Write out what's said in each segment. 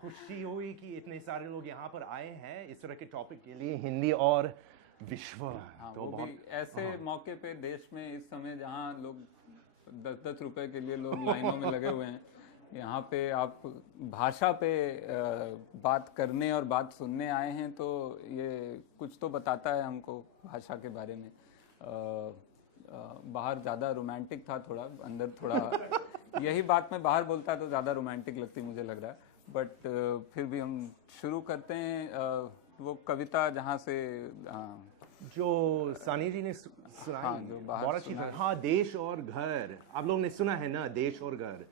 खुशी हुई कि इतने सारे लोग यहाँ पर आए हैं इस तरह के टॉपिक के लिए, हिंदी और विश्व। हाँ, तो वो बहुत भी ऐसे मौके पे देश में इस समय जहाँ लोग 10-10 रुपए के लिए लोग लाइनों में लगे हुए हैं, यहाँ पे आप भाषा पे बात करने और बात सुनने आए हैं, तो ये कुछ तो बताता है हमको भाषा के बारे में। बाहर ज़्यादा रोमांटिक था थोड़ा, अंदर थोड़ा यही बात मैं बाहर बोलता तो ज़्यादा रोमांटिक लगती मुझे लग रहा है, बट फिर भी हम शुरू करते हैं। वो कविता जहाँ से जो सानी जी ने सुनाई, हाँ, जो बाहर बहुत अच्छी सुनाई। था। हाँ, देश और घर, आप लोगों ने सुना है ना, देश और घर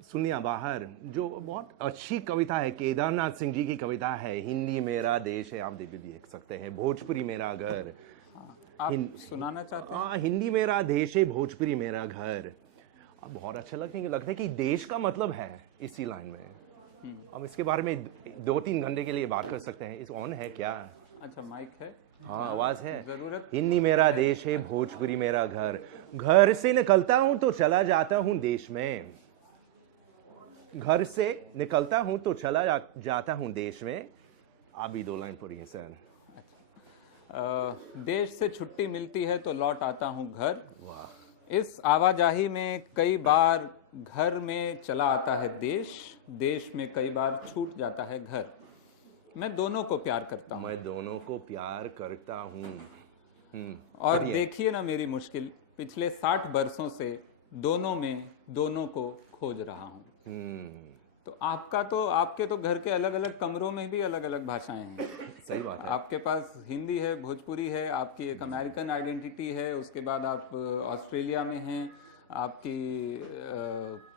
सुनिया बाहर, जो बहुत अच्छी कविता है। केदारनाथ सिंह जी की कविता है, हिंदी मेरा देश है, आप देख सकते हैं। भोजपुरी मेरा घर, आप सुनाना चाहते हैं? हाँ, हिंदी मेरा देश है, भोजपुरी मेरा घर। अब बहुत अच्छा लगता है कि देश का मतलब है इसी लाइन में। हम इसके बारे में 2-3 घंटे के लिए बात कर सकते हैं। इस ऑन है क्या? अच्छा, माइक है? हाँ, आवाज है। जरूरत। हिंदी मेरा देश है, भोजपुरी मेरा घर। घर से निकलता हूं तो चला जाता हूं देश में। घर से निकलता हूं तो चला जाता हूं देश में। आप भी 2 लाइन पढ़िए सर। देश से छुट्टी मिलती है तो लौट आता हूँ घर। वाह। इस आवाजाही में कई बार घर में चला आता है देश, देश में कई बार छूट जाता है घर। मैं दोनों को प्यार करता हूँ। मैं दोनों को प्यार करता हूँ। और देखिए ना मेरी मुश्किल, पिछले 60 बरसों से दोनों में दोनों को खोज रहा हूँ। तो आपके तो घर के अलग अलग कमरों में भी अलग अलग भाषाएं हैं। सही बात है। आपके पास हिंदी है, भोजपुरी है, आपकी एक अमेरिकन आइडेंटिटी है, उसके बाद आप ऑस्ट्रेलिया में हैं, आपकी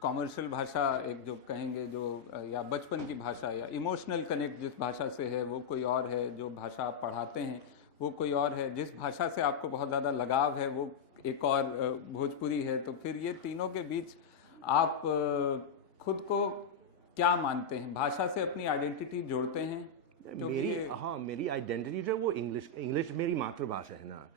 कॉमर्शियल भाषा एक जो कहेंगे जो या बचपन की भाषा या इमोशनल कनेक्ट जिस भाषा से है वो कोई और है, जो भाषा आप पढ़ाते हैं वो कोई और है, जिस भाषा से आपको बहुत ज़्यादा लगाव है वो एक और भोजपुरी है। तो फिर ये तीनों के बीच आप खुद को क्या मानते हैं? भाषा से अपनी आइडेंटिटी जोड़ते हैं? मेरी आइडेंटिटी जो है वो इंग्लिश मेरी मातृभाषा है ना।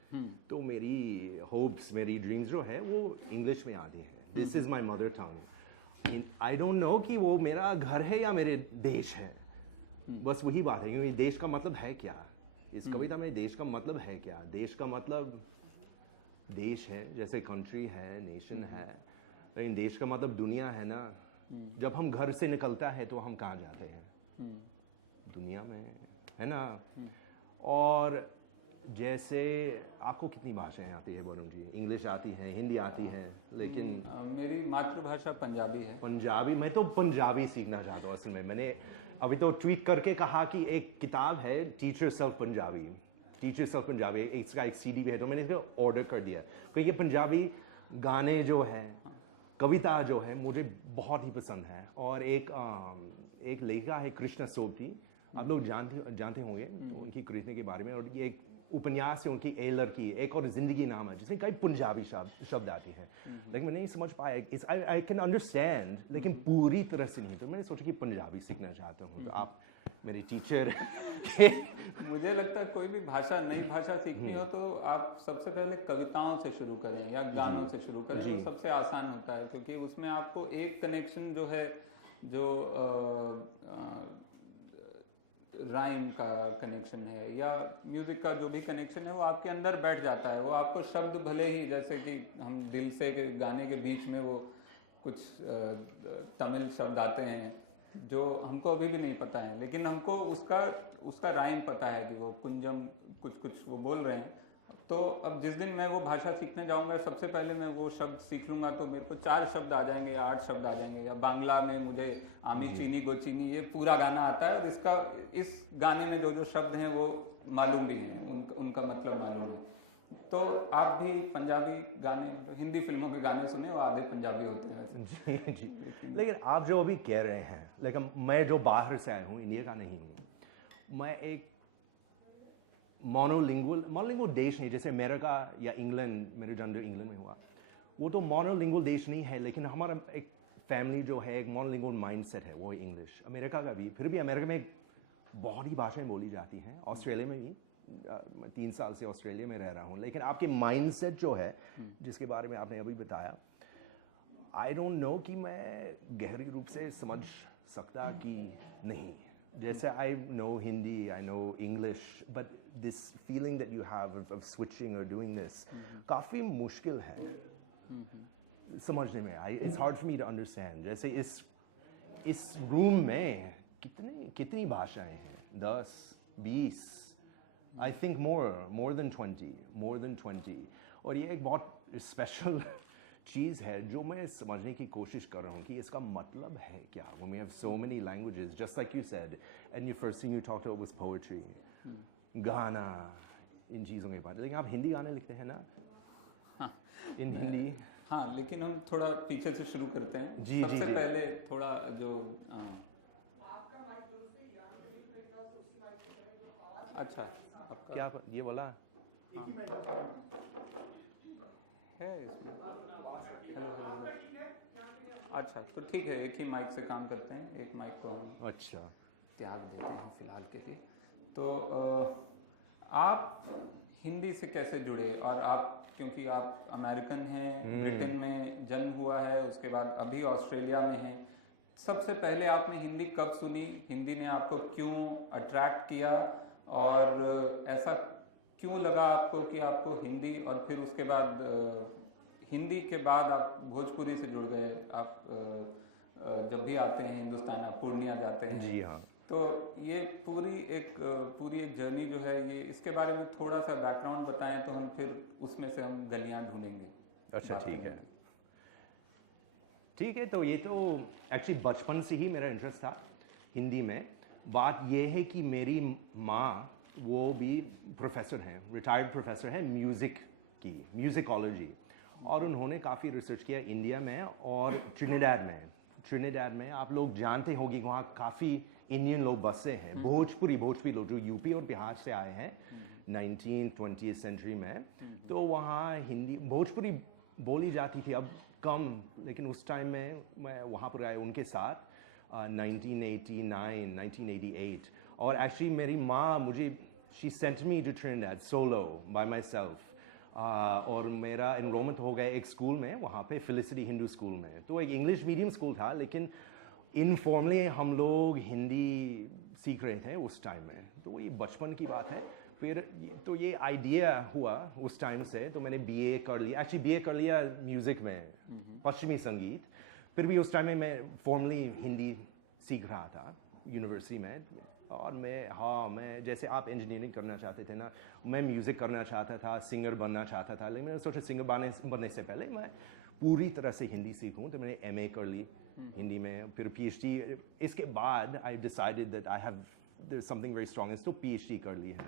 तो मेरी होप्स, मेरी ड्रीम्स जो है वो इंग्लिश में आती हैं। This is my mother tongue. I don't no कि वो मेरा घर है या मेरे देश है। बस वही बात है, क्योंकि देश का मतलब है क्या? इस कविता में देश का मतलब है क्या? देश का मतलब देश है, जैसे कंट्री है, नेशन है, लेकिन देश का मतलब दुनिया है ना। जब हम घर से निकलता है तो हम कहाँ जाते हैं? दुनिया में, है ना। और जैसे आपको कितनी भाषाएं आती है वरुण जी? इंग्लिश आती है, हिंदी आती है, लेकिन मेरी मातृभाषा पंजाबी है। पंजाबी, मैं तो पंजाबी सीखना चाहता हूँ असल में। मैंने अभी तो ट्वीट करके कहा कि एक किताब है टीचर सेल्फ पंजाबी, इसका एक सीडी भी है, तो मैंने इसको ऑर्डर कर दिया, क्योंकि पंजाबी गाने जो है, कविता जो है, मुझे बहुत ही पसंद है। और एक लेखिका है कृष्णा सोबती, आप लोग जानते होंगे तो उनकी कृष्ण के बारे में। और ये एक उपन्यास है उनकी, ए लड़की, एक और जिंदगी नाम है, जिसमें कई पंजाबी शब्द आते हैं, लेकिन मैं नहीं समझ पाया। आई कैन अंडरस्टैंड, लेकिन पूरी तरह से नहीं। तो मैंने सोचा कि पंजाबी सीखना चाहता हूँ। तो आप मेरे टीचर मुझे लगता है कोई भी भाषा, नई भाषा सीखनी हो तो आप सबसे पहले कविताओं से शुरू करें या गानों से शुरू करें, तो सबसे आसान होता है, क्योंकि उसमें आपको एक कनेक्शन जो है, जो राइम का कनेक्शन है या म्यूजिक का जो भी कनेक्शन है, वो आपके अंदर बैठ जाता है। वो आपको शब्द भले ही, जैसे कि हम दिल से के गाने के बीच में वो कुछ तमिल शब्द आते हैं जो हमको अभी भी नहीं पता है, लेकिन हमको उसका राइम पता है कि वो कुंजम कुछ वो बोल रहे हैं। तो अब जिस दिन मैं वो भाषा सीखने जाऊंगा, सबसे पहले मैं वो शब्द सीख लूंगा, तो मेरे को 4 शब्द आ जाएंगे या 8 शब्द आ जाएंगे। या बांग्ला में मुझे आमी चीनी गोचीनी, ये पूरा गाना आता है, और इस गाने में जो शब्द हैं वो मालूम भी हैं, उनका मतलब मालूम है। तो आप भी पंजाबी गाने, हिंदी फिल्मों के गाने सुने, वो आधे पंजाबी होते हैं। जी। लेकिन आप जो अभी कह रहे हैं, लेकिन मैं जो बाहर से आया हूँ, इंडिया का नहीं हूँ, मैं एक मोनोलिंगुअल देश नहीं, जैसे अमेरिका या इंग्लैंड, मेरे जन्म इंग्लैंड में हुआ, वो तो मोनोलिंगुअल देश नहीं है, लेकिन हमारा एक फैमिली जो है, एक मोनोलिंगुअल माइंडसेट है, वो है इंग्लिश। अमेरिका का भी, फिर भी अमेरिका में बहुत ही भाषाएं बोली जाती हैं। ऑस्ट्रेलिया में भी, मैं 3 साल से ऑस्ट्रेलिया में रह रहा हूँ। लेकिन आपके माइंडसेट जो है, जिसके बारे में आपने अभी बताया, आई डोंट नो कि मैं गहरी रूप से समझ सकता कि नहीं. जैसे I know Hindi, I know English, but this feeling that you have of switching और डूइंग दिस काफ़ी मुश्किल है समझने में. It's hard for me to understand. जैसे इस रूम में कितनी भाषाएं हैं? 10, 20, आई थिंक मोर देन 20. और ये एक बहुत स्पेशल चीज़ है जो मैं समझने की कोशिश कर रहा हूँ कि इसका मतलब है क्या. When we have so many languages, just like you said, and your first thing you talked about was poetry, गाना, इन चीज़ों के बारे. लेकिन आप हिंदी गाने लिखते हैं ना? हाँ. इन हिंदी? हाँ, लेकिन हम थोड़ा पीछे से शुरू करते हैं. जी, सबसे जी. पहले थोड़ा जो अच्छा आपका क्या ये बोला? है इसमें. हेलो. अच्छा, तो ठीक है, एक ही माइक से काम करते हैं. एक माइक को हम अच्छा त्याग देते हैं फिलहाल के लिए. तो आप हिंदी से कैसे जुड़े? और आप, क्योंकि आप अमेरिकन हैं, ब्रिटेन में जन्म हुआ है, उसके बाद अभी ऑस्ट्रेलिया में हैं. सबसे पहले आपने हिंदी कब सुनी? हिंदी ने आपको क्यों अट्रैक्ट किया? और ऐसा क्यों लगा आपको कि आपको हिंदी, और फिर उसके बाद हिंदी के बाद आप भोजपुरी से जुड़ गए? आप जब भी आते हैं हिंदुस्तान, आप पूर्णिया जाते हैं. जी हाँ. तो ये पूरी एक जर्नी जो है, ये इसके बारे में थोड़ा सा बैकग्राउंड बताएं तो हम फिर उसमें से हम गलियां ढूंढेंगे. अच्छा ठीक है. तो ये तो एक्चुअली बचपन से ही मेरा इंटरेस्ट था हिंदी में. बात ये है कि मेरी माँ वो भी प्रोफेसर हैं, रिटायर्ड प्रोफेसर हैं म्यूज़िक की, म्यूज़िकोलॉजी. और उन्होंने काफ़ी रिसर्च किया इंडिया में और ट्रिनिडाद में आप लोग जानते होंगे वहाँ काफ़ी इंडियन लोग बसे हैं. भोजपुरी लोग जो यूपी और बिहार से आए हैं 19th-20th सेंचुरी में. तो वहाँ हिंदी भोजपुरी बोली जाती थी, अब कम. लेकिन उस टाइम में मैं वहाँ पर आया उनके साथ 1989, 1988. और एक्चुअली मेरी माँ मुझे she sent me to Trinidad solo by myself. और मेरा एनरोलमेंट हो गया एक स्कूल में वहाँ पे, फिलिसिटी हिंदू स्कूल में. तो एक इंग्लिश मीडियम स्कूल था, लेकिन इनफॉर्मली हम लोग हिंदी सीख रहे थे उस टाइम में. तो ये बचपन की बात है. फिर तो ये आइडिया हुआ उस टाइम से. तो मैंने बीए कर लिया, एक्चुअली बीए कर लिया म्यूज़िक में, पश्चिमी संगीत. फिर भी उस टाइम में मैं फॉर्मली हिंदी सीख रहा था यूनिवर्सिटी में. और मैं जैसे आप इंजीनियरिंग करना चाहते थे ना, मैं म्यूज़िक करना चाहता था, सिंगर बनना चाहता था. लेकिन मैंने सोचा सिंगर बनने से पहले मैं पूरी तरह से हिंदी सीखूं. तो मैंने एमए कर ली हिंदी में, फिर पीएचडी. इसके बाद I decided that I have their is something very strong, तो पीएचडी कर ली है.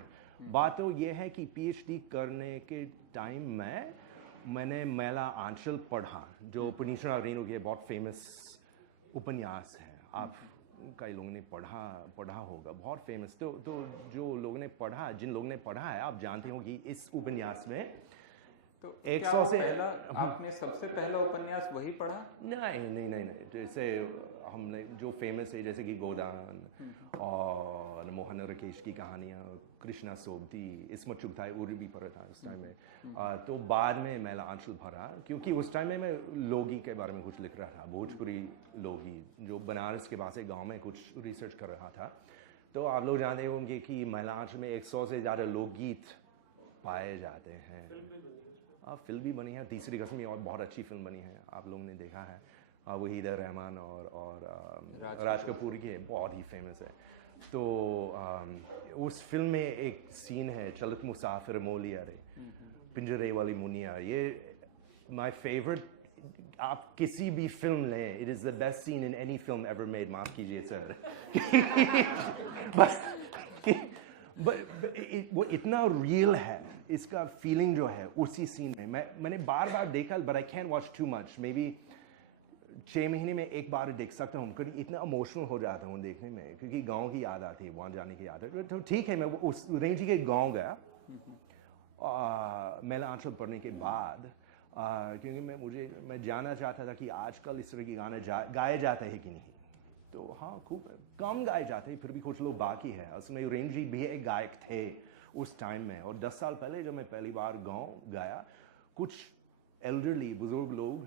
बात तो ये है कि पीएचडी करने के टाइम में मैंने मेला आंचल पढ़ा, जो पुनीशा रेणु के बहुत फेमस उपन्यास है. आप कई लोगों ने पढ़ा होगा, बहुत फेमस. तो जो लोगों ने पढ़ा, जिन लोगों ने पढ़ा है, आप जानते हो कि इस उपन्यास में तो 100 से पहला आपने सबसे पहला उपन्यास वही पढ़ा? नहीं. जैसे हमने जो फेमस है, जैसे कि गोदान और मोहन राकेश की कहानियाँ, कृष्णा सोबती, इसमत चुगताई उर्वी पढ़ा था उस टाइम में. तो बाद में मेला आंचल भरा, क्योंकि उस टाइम में मैं लोगी के बारे में कुछ लिख रहा था, भोजपुरी लोगी, जो बनारस के पास एक गाँव में कुछ रिसर्च कर रहा था. तो आप लोग जानते होंगे कि मेला आंचल में 100 से ज़्यादा लोकगीत पाए जाते हैं. फिल्म भी बनी है, तीसरी कसम, और बहुत अच्छी फिल्म बनी है, आप लोगों ने देखा है. वहीद रहमान और राज कपूर की, बहुत ही फेमस है. तो उस फिल्म में एक सीन है, चलत मुसाफिर मोलिया रे, पिंजरे वाली मुनिया. ये माय फेवरेट. आप किसी भी फिल्म लें, it is the best seen in any film ever made. माफ़ कीजिए सर. बस वो इतना रियल है, इसका फीलिंग जो है उसी सीन में. मैंने बार देखा, but I can watch too much. May be 6 महीने में एक बार देख सकता हूँ. कभी इतना इमोशनल हो जाता हूँ देखने में, क्योंकि गांव की याद आती है, वहाँ जाने की याद है. तो ठीक है, मैं उस रेंज के गांव गया मेला आंचल पढ़ने के बाद, क्योंकि मैं जानना चाहता था कि आजकल इस तरह के गाने गाए जाते हैं कि नहीं. तो हाँ, खूब कम गाए जाते हैं, फिर भी कुछ लोग बाकी है. उसमें रेंजी भी एक गायक थे उस टाइम में. और 10 साल पहले जब मैं पहली बार गाँव गया, कुछ एल्डरली बुजुर्ग लोग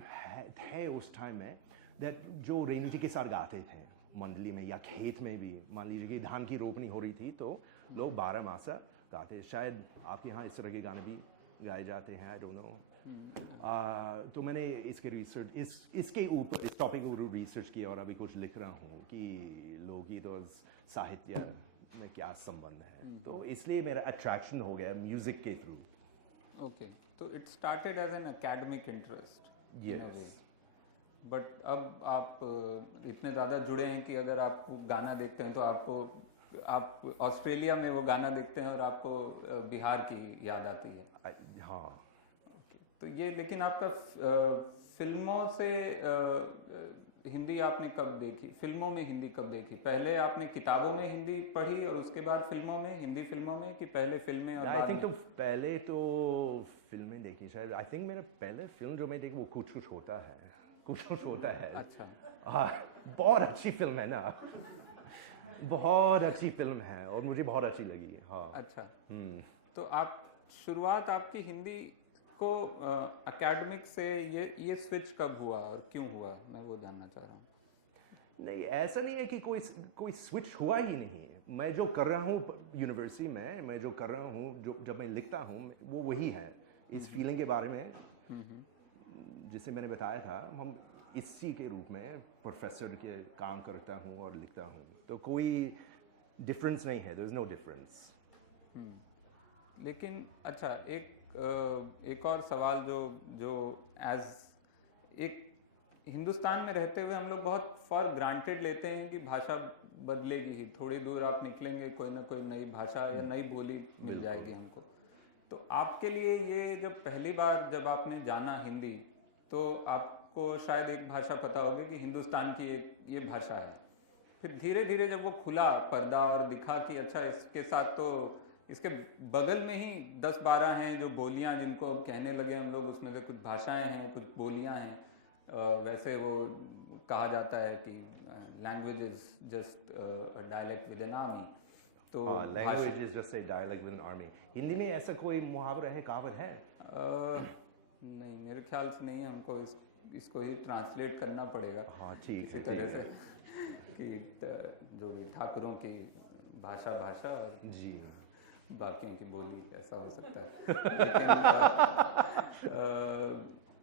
थे उस टाइम में दैट जो रेणु जी के साथ गाते थे मंडली में या खेत में भी। मान लीजिए कि धान की रोपनी हो रही थी तो लोग 12 मासा गाते। शायद आपके यहाँ इस तरह के गाने भी गाए जाते हैं, आई डोंट नो। तो मैंने इसके रिसर्च इसके ऊपर इस टॉपिक के ऊपर रिसर्च किया और अभी कुछ लिख रहा हूँ कि लोकगीत और साहित्य में क्या संबंध है। तो इसलिए मेरा अट्रैक्शन हो गया म्यूजिक के थ्रू। ओके, तो it started as an academic interest in a way, but अब आप इतने ज़्यादा जुड़े हैं कि अगर आप गाना देखते हैं तो आप ऑस्ट्रेलिया में वो गाना देखते हैं और आपको बिहार की याद आती है। हाँ। ओके, तो ये लेकिन आपका फिल्मों से हिंदी आपने कब देखी? फिल्मों में हिंदी कब देखी? पहले आपने किताबों में हिंदी पढ़ी और उसके बाद फिल्मों में, हिंदी फिल्मों में, कि पहले फिल्में और आई बाद थिंक में? तो पहले तो फिल्में देखी शायद। आई थिंक मेरा पहले फिल्म जो मैं देखी वो कुछ कुछ होता है। कुछ कुछ होता है। अच्छा। हाँ, बहुत अच्छी फिल्म है ना। बहुत अच्छी फिल्म है और मुझे बहुत अच्छी लगी। हाँ। अच्छा। तो आप शुरुआत आपकी हिंदी को एकेडमिक से ये स्विच कब हुआ और क्यों हुआ, मैं वो जानना चाह रहा हूँ। नहीं, ऐसा नहीं है कि कोई स्विच हुआ ही नहीं। मैं जो कर रहा हूँ यूनिवर्सिटी में, मैं जो कर रहा हूँ, जो जब मैं लिखता हूँ वो वही है। इस फीलिंग के बारे में जिसे मैंने बताया था, हम इसी के रूप में प्रोफेसर के काम करता हूँ और लिखता हूँ। तो कोई डिफरेंस नहीं है, देयर इज नो डिफरेंस। लेकिन अच्छा, एक और सवाल जो एज एक हिंदुस्तान में रहते हुए हम लोग बहुत फॉर ग्रांटेड लेते हैं कि भाषा बदलेगी ही, थोड़ी दूर आप निकलेंगे कोई ना कोई नई भाषा या नई बोली मिल जाएगी हमको। तो आपके लिए ये जब पहली बार जब आपने जाना हिंदी, तो आपको शायद एक भाषा पता होगी कि हिंदुस्तान की ये भाषा है। फिर धीरे धीरे जब वो खुला पर्दा और दिखा कि अच्छा इसके साथ तो इसके बगल में ही 10-12 हैं जो बोलियां, जिनको कहने लगे हम लोग, उसमें से कुछ भाषाएं हैं, कुछ बोलियां हैं। वैसे वो कहा जाता है कि language is just dialect with an army. तो language is just a dialect with an army. Hindi में ऐसा कोई मुहावरा है, कहावत है? नहीं, मेरे ख्याल से नहीं है। हमको इसको ही ट्रांसलेट करना पड़ेगा। हाँ, ठीक है, इसी तरह से कि जो भी ठाकुरों की भाषा और जी बाकियों की बोली, ऐसा हो सकता है।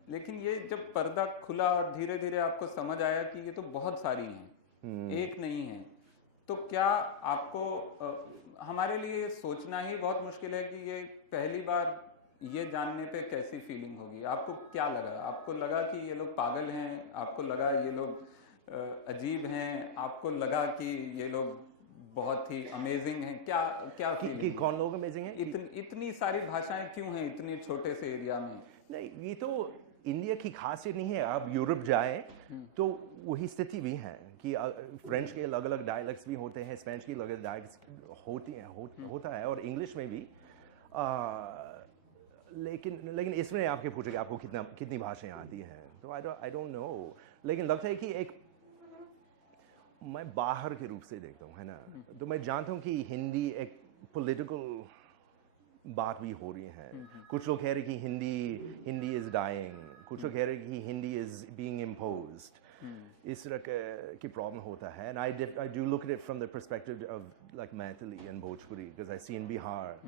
लेकिन ये जब पर्दा खुला और धीरे धीरे आपको समझ आया कि ये तो बहुत सारी हैं, एक नहीं है, तो क्या आपको हमारे लिए ये सोचना ही बहुत मुश्किल है कि ये पहली बार ये जानने पे कैसी फीलिंग होगी? आपको क्या लगा? आपको लगा कि ये लोग पागल हैं? आपको लगा ये लोग अजीब हैं? आपको लगा कि ये लोग बहुत ही अमेजिंग हैं? क्या कि कौन लोग अमेजिंग हैं? इतनी सारी भाषाएं क्यों हैं इतने छोटे से एरिया में? नहीं, ये तो इंडिया की खासियत नहीं है। आप यूरोप जाए तो वही स्थिति भी है कि फ्रेंच के अलग अलग डायलेक्ट्स भी होते हैं, स्पेनिश की अलग डायलेक्ट्स होती हैं, होता है, और इंग्लिश में भी। लेकिन इसमें आपके पूछे कि आपको कितनी भाषाएं आती हैं, तो आई डोंट नो। लेकिन लगता है कि एक मैं बाहर के रूप से देखता हूँ, है ना। तो मैं जानता हूँ कि हिंदी एक पॉलिटिकल बात भी हो रही है। कुछ लोग कह रहे कि हिंदी इज डाइंग, कुछ लोग कह रहे कि हिंदी इज बीइंग इम्पोज्ड। इस तरह की प्रॉब्लम होता है। And I do look at it from the perspective of like Maithili and Bhojpuri, because I see in Bihar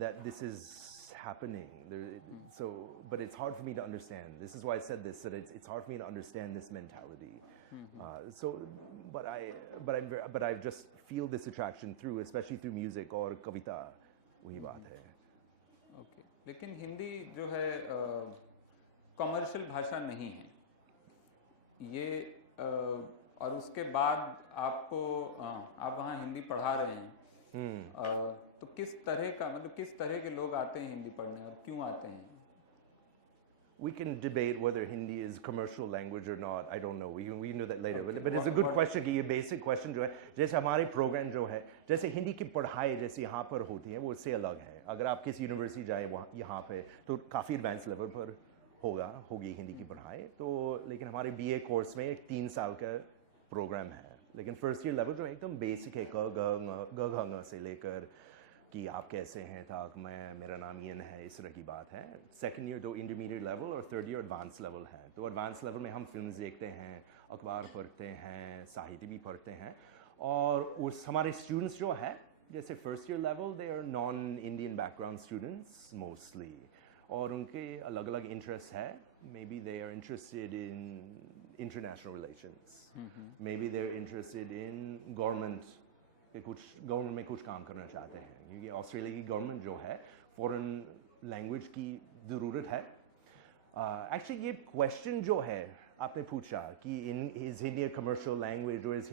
that this is happening. So, but it's hard for me to understand. This is why I said this, that it's hard for me to understand this mentality. But I just feel this attraction through, especially through music और कविता, वही बात है। Okay. लेकिन हिंदी जो है commercial भाषा नहीं है ये, और उसके बाद आपको आप वहाँ हिंदी पढ़ा रहे हैं। तो किस तरह का, मतलब किस तरह के लोग आते हैं हिंदी पढ़ने और क्यों आते हैं? We can debate whether Hindi is commercial language or not. I don't know. We can do that later. Okay. But it's a good question कि ये basic question जो है, जैसे हमारे प्रोग्राम जो है, जैसे हिंदी की पढ़ाई जैसे यहाँ पर होती है, वो उससे अलग है। अगर आप किसी यूनिवर्सिटी जाए वहाँ यहाँ पे, तो काफ़ी एडवांस लेवल पर होगी हिंदी की पढ़ाई। तो लेकिन हमारे BA कोर्स में एक 3 साल का प्रोग्राम है। लेकिन फर्स्ट ईयर लेवल जो है एकदम बेसिक है, ग घ से लेकर कि आप कैसे हैं था मेरा नाम ईन है, इस तरह की बात है। सेकंड ईयर तो इंटरमीडिएट लेवल और थर्ड ईयर एडवांस लेवल है। तो एडवांस लेवल में हम फिल्म्स देखते हैं, अखबार पढ़ते हैं, साहित्य भी पढ़ते हैं। और उस हमारे स्टूडेंट्स जो है जैसे first year level they are non Indian background students mostly, और उनके अलग अलग इंटरेस्ट है। Maybe they are interested in international relations, maybe they are interested in government में कुछ काम करना चाहते हैं, क्योंकि ऑस्ट्रेलिया की गवर्नमेंट जो है फॉरेन लैंग्वेज की ज़रूरत है। एक्चुअली ये क्वेश्चन जो है आपने पूछा कि is Hindi A commercial language और इज़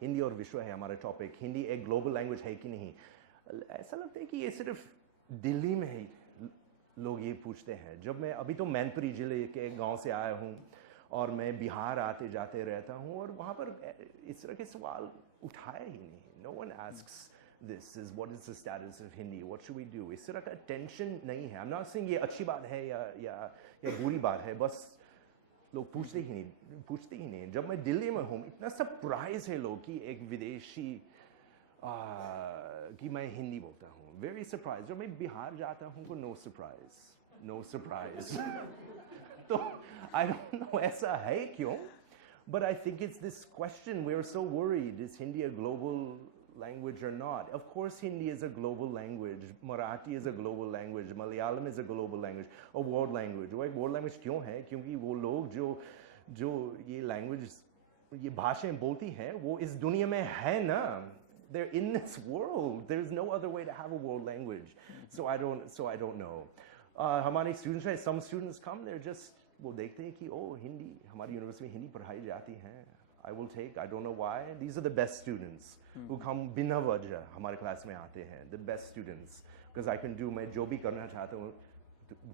हिंदी और विश्व है हमारा टॉपिक, हिंदी एक ग्लोबल लैंग्वेज है कि नहीं। ऐसा लगता है कि ये सिर्फ दिल्ली में ही लोग ये पूछते हैं। जब मैं अभी तो मैनपुरी ज़िले के गांव से आया हूँ और मैं बिहार आते जाते रहता हूँ, और वहाँ पर इस तरह के सवाल उठाए ही नहीं। No one asks this is what is the status of Hindi, what should we do. इस तरह का टेंशन नहीं है। आई एम नॉट सेइंग ये अच्छी बात है या बुरी बात है, बस लोग पूछते ही नहीं। जब मैं दिल्ली में हूँ इतना सरप्राइज है लोग कि एक विदेशी कि मैं हिंदी बोलता हूँ, वेरी सरप्राइज। जब मैं बिहार जाता हूँ को नो सरप्राइज तो आई डोंट नो ऐसा है क्यों, but I think it's this question we are so worried, is Hindi a global language or not? Of course Hindi is a global language, Marathi is a global language, Malayalam is a global language, a world language। वो एक world language क्यों है? क्योंकि वो लोग जो ये language ये भाषाएं बोलती हैं वो इस दुनिया में है ना। They're in this world, there's no other way to have a world language। So I don't know। हमारे students हैं, some students come, they're just वो देखते हैं कि ओ हिंदी हमारी यूनिवर्सिटी में हिंदी पढ़ाई जाती है। I will take, I don't know why, these are the best students who come बिना वजह हमारे क्लास में आते हैं, the best students, because I can do, मैं जो भी करना चाहता हूँ,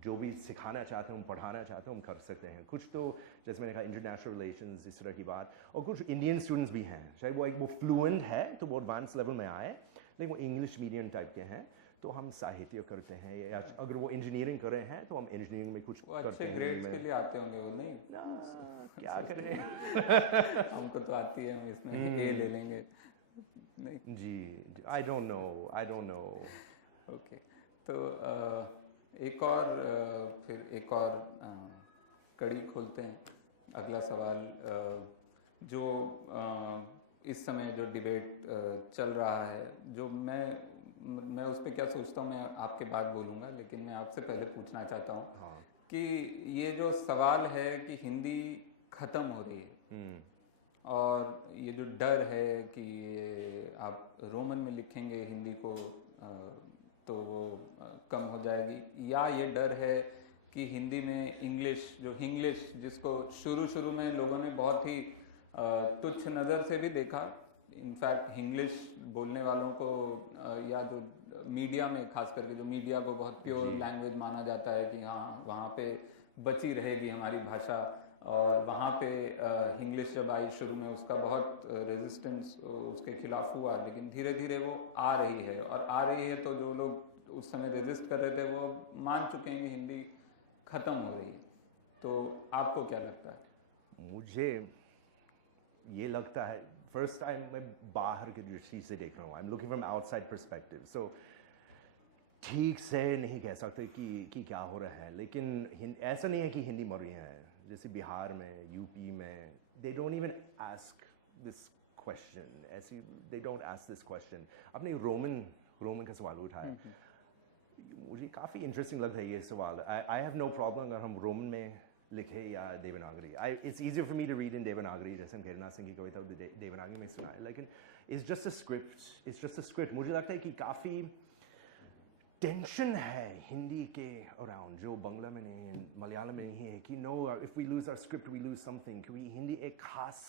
जो भी सिखाना चाहता हूँ, पढ़ाना चाहता हूँ, हम कर सकते हैं। कुछ तो जैसे मैंने कहा इंटरनेशनल रिलेशंस इस तरह की बात, और कुछ इंडियन स्टूडेंट्स भी हैं, शायद वो फ्लुएंट है तो वो एडवांस लेवल में आए, लेकिन वो इंग्लिश मीडियम टाइप के हैं, तो हम साहित्य करते हैं, या अगर वो इंजीनियरिंग कर रहे हैं तो हम इंजीनियरिंग में कुछ करते हैं। ग्रेड्स के लिए आते होंगे वो, नहीं क्या करें हमको तो आती है, हम इसमें ए ले लेंगे। नहीं जी, आई डोंट नो। ओके, तो एक और फिर एक और कड़ी खोलते हैं। अगला सवाल जो इस समय जो डिबेट चल रहा है, जो मैं उस पर क्या सोचता हूँ मैं आपके बाद बोलूँगा, लेकिन मैं आपसे पहले पूछना चाहता हूँ हाँ। कि ये जो सवाल है कि हिंदी ख़त्म हो रही है, और ये जो डर है कि आप रोमन में लिखेंगे हिंदी को तो वो कम हो जाएगी, या ये डर है कि हिंदी में इंग्लिश जिसको शुरू में लोगों ने बहुत ही तुच्छ नज़र से भी देखा, इनफैक्ट इंग्लिश बोलने वालों को या जो मीडिया में खास करके जो मीडिया को बहुत प्योर लैंग्वेज माना जाता है कि हाँ वहाँ पे बची रहेगी हमारी भाषा, और वहाँ पे इंग्लिश जब आई शुरू में उसका बहुत रेजिस्टेंस उसके खिलाफ हुआ, लेकिन धीरे धीरे वो आ रही है, और आ रही है तो जो लोग उस समय रेजिस्ट कर रहे थे वो मान चुके हैं कि हिंदी ख़त्म हो रही है। तो आपको क्या लगता है? मुझे ये लगता है फर्स्ट टाइम मैं बाहर की दृष्टि से देख रहा हूँ, I am looking from outside perspective, so ठीक से नहीं कह सकते कि क्या हो रहा है, लेकिन ऐसा नहीं है कि हिंदी मर रही है। जैसे बिहार में, यूपी में, they don't even ask this question, ऐसी they don't ask this question. आपने रोमन का सवाल उठाया, मुझे काफ़ी इंटरेस्टिंग लगता है ये सवाल। आई हैव नो प्रॉब्लम अगर हम रोमन में लिखे या Devanagari. It's easier for me to read in Devanagari, जैसे हम घेरना सिंह की कविता देवनागरी में सुना है, लेकिन इट्स जस्ट अ स्क्रिप्ट। मुझे लगता है कि काफ़ी टेंशन है हिंदी के अराउंड, जो बांग्ला में नहीं, मलयालम में नहीं है, कि no if we lose our script we lose something, क्योंकि हिंदी एक खास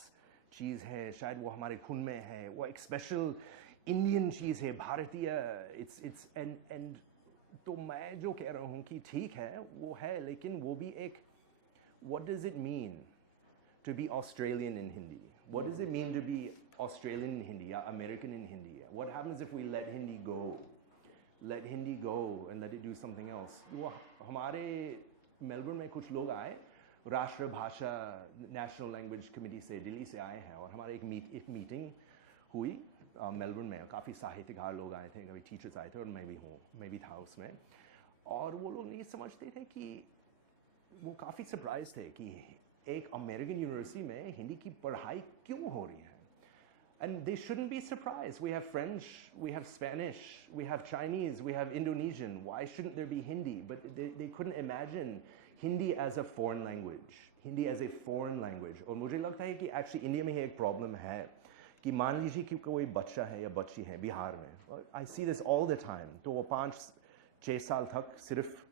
चीज़ है, शायद वो हमारे खून में है, वो एक स्पेशल इंडियन चीज़ है, भारतीय। इट्स एंड तो मैं जो कह रहा हूँ कि ठीक है वो है, लेकिन वो भी एक what does it mean to be Australian in Hindi? What does it mean to be Australian in Hindi or American in Hindi? What happens if we let Hindi go? Let Hindi go and let it do something else. वो हमारे Melbourne में कुछ लोग आए, राष्ट्र भाषा national language committee से दिल्ली से आए हैं, और हमारे एक मीटिंग हुई मेलबर्न में काफ़ी साहित्यकार लोग आए थे, कभी टीचर्स आए थे और मैं भी था उसमें। और वो लोग ये समझते थे कि वो काफ़ी सरप्राइज थे कि एक अमेरिकन यूनिवर्सिटी में हिंदी की पढ़ाई क्यों हो रही है। And they shouldn't be surprised. We have French, we have Spanish, we have Chinese, we have Indonesian. Why shouldn't there be Hindi? But they couldn't imagine Hindi as a foreign language. Hindi as a foreign language. और मुझे लगता है कि actually India में एक problem है कि मान लीजिए कि कोई बच्चा है या बच्ची है बिहार में, I see this all the time, तो वो 5-6 साल तक सिर्फ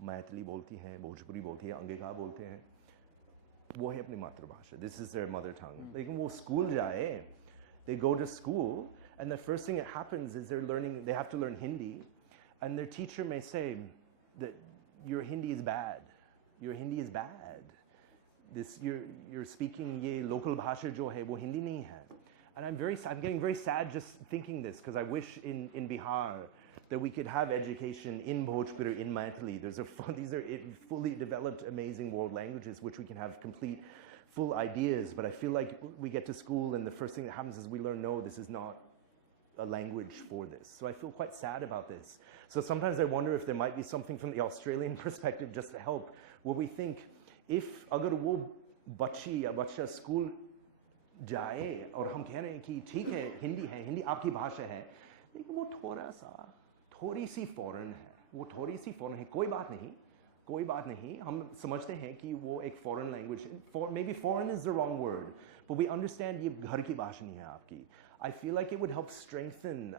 मैथिली बोलती हैं, भोजपुरी बोलती है, अंगिका बोलते हैं, वो है अपनी मातृभाषा, this is their mother tongue. लेकिन वो स्कूल जाए, they go to school, and the first thing that happens is they have to learn Hindi, and their teacher may say that your Hindi is bad. Your Hindi is bad. You're speaking ye local bhasha jo hai, wo Hindi nahi hai. And I'm getting very sad just thinking this, because I wish in Bihar that we could have education in Bhojpuri, in Maithili. These are fully developed, amazing world languages, which we can have full ideas, but I feel like we get to school and the first thing that happens is we learn, no, this is not a language for this. So I feel quite sad about this. So sometimes I wonder if there might be something from the Australian perspective just to help, where we think, if agar wo bachi ya bacha school jaye aur hum keh rahe hain ki theek hai hindi aapki bhasha hai, lekin wo थोड़ी सी foreign है, वो थोड़ी सी foreign है, कोई बात नहीं, हम समझते हैं कि वो एक foreign language, maybe foreign is the wrong word, but we understand ये घर की भाषा नहीं है आपकी. I feel like it would help strengthen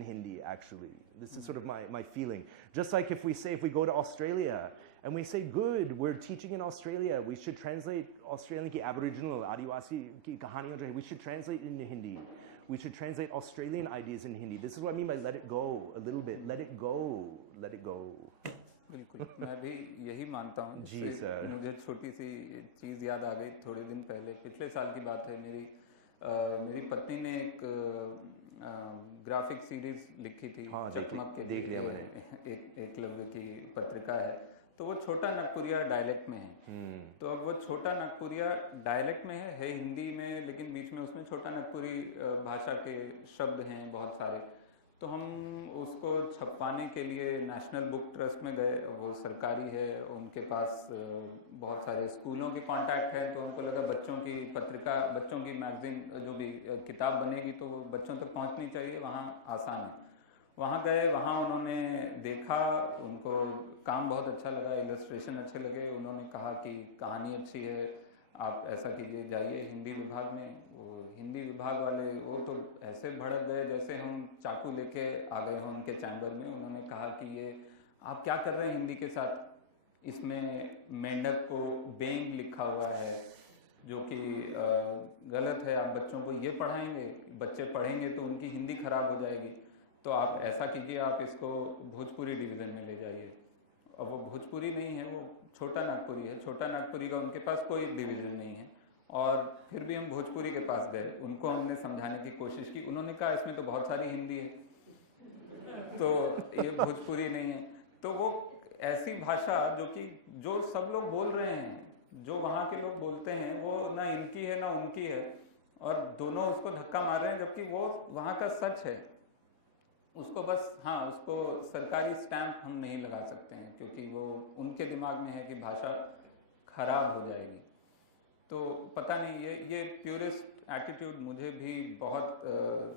Hindi actually. This is sort of my feeling. Just like if we go to Australia and we say, good, we're teaching in Australia, we should translate Australian ki Aboriginal, Adivasi ki kahaniyan jo hai, we should translate into Hindi. We should translate Australian ideas in Hindi. This is what I mean by let it go a little bit. Let it go. बिल्कुल, मैं भी यही मानता हूँ। जी sir. मुझे छोटी सी चीज़ याद आ गई थोड़े दिन पहले, पिछले साल की बात है। मेरी पत्नी ने एक ग्राफिक सीरीज लिखी थी, हाँ, चकमक के, देख लिया मैंने। एकलव्य की पत्रिका है, तो वो छोटा नागपुरिया डायलेक्ट में है। तो अब वो छोटा नागपुरिया डायलेक्ट में है हिंदी में, लेकिन बीच में उसमें छोटा नागपुरी भाषा के शब्द हैं बहुत सारे। तो हम उसको छपवाने के लिए नेशनल बुक ट्रस्ट में गए, वो सरकारी है, उनके पास बहुत सारे स्कूलों के कांटेक्ट है, तो उनको लगा बच्चों की पत्रिका, बच्चों की मैगजीन जो भी किताब बनेगी तो वो बच्चों तक पहुंचनी चाहिए, वहाँ आसान है। वहाँ गए, वहाँ उन्होंने देखा, उनको काम बहुत अच्छा लगा, इलस्ट्रेशन अच्छे लगे, उन्होंने कहा कि कहानी अच्छी है, आप ऐसा कीजिए, जाइए हिंदी विभाग में। वो हिंदी विभाग वाले वो तो ऐसे भड़क गए जैसे हम चाकू लेके आ गए हों उनके चैम्बर में। उन्होंने कहा कि ये आप क्या कर रहे हैं हिंदी के साथ, इसमें मेंढक को बेंग लिखा हुआ है जो कि गलत है, आप बच्चों को ये पढ़ाएंगे, बच्चे पढ़ेंगे तो उनकी हिंदी खराब हो जाएगी, तो आप ऐसा कीजिए, आप इसको भोजपुरी डिवीज़न में ले जाइए। अब वो भोजपुरी नहीं है, वो छोटा नागपुरी है, छोटा नागपुरी का उनके पास कोई डिवीज़न नहीं है। और फिर भी हम भोजपुरी के पास गए, उनको हमने समझाने की कोशिश की, उन्होंने कहा इसमें तो बहुत सारी हिंदी है, तो ये भोजपुरी नहीं है। तो वो ऐसी भाषा जो सब लोग बोल रहे हैं, जो वहाँ के लोग बोलते हैं, वो ना इनकी है ना उनकी है, और दोनों उसको धक्का मार रहे हैं, जबकि वो वहाँ का सच है। उसको बस उसको सरकारी स्टैंप हम नहीं लगा सकते हैं, क्योंकि वो उनके दिमाग में है कि भाषा खराब हो जाएगी। तो पता नहीं, ये प्योरिस्ट एटीट्यूड मुझे भी बहुत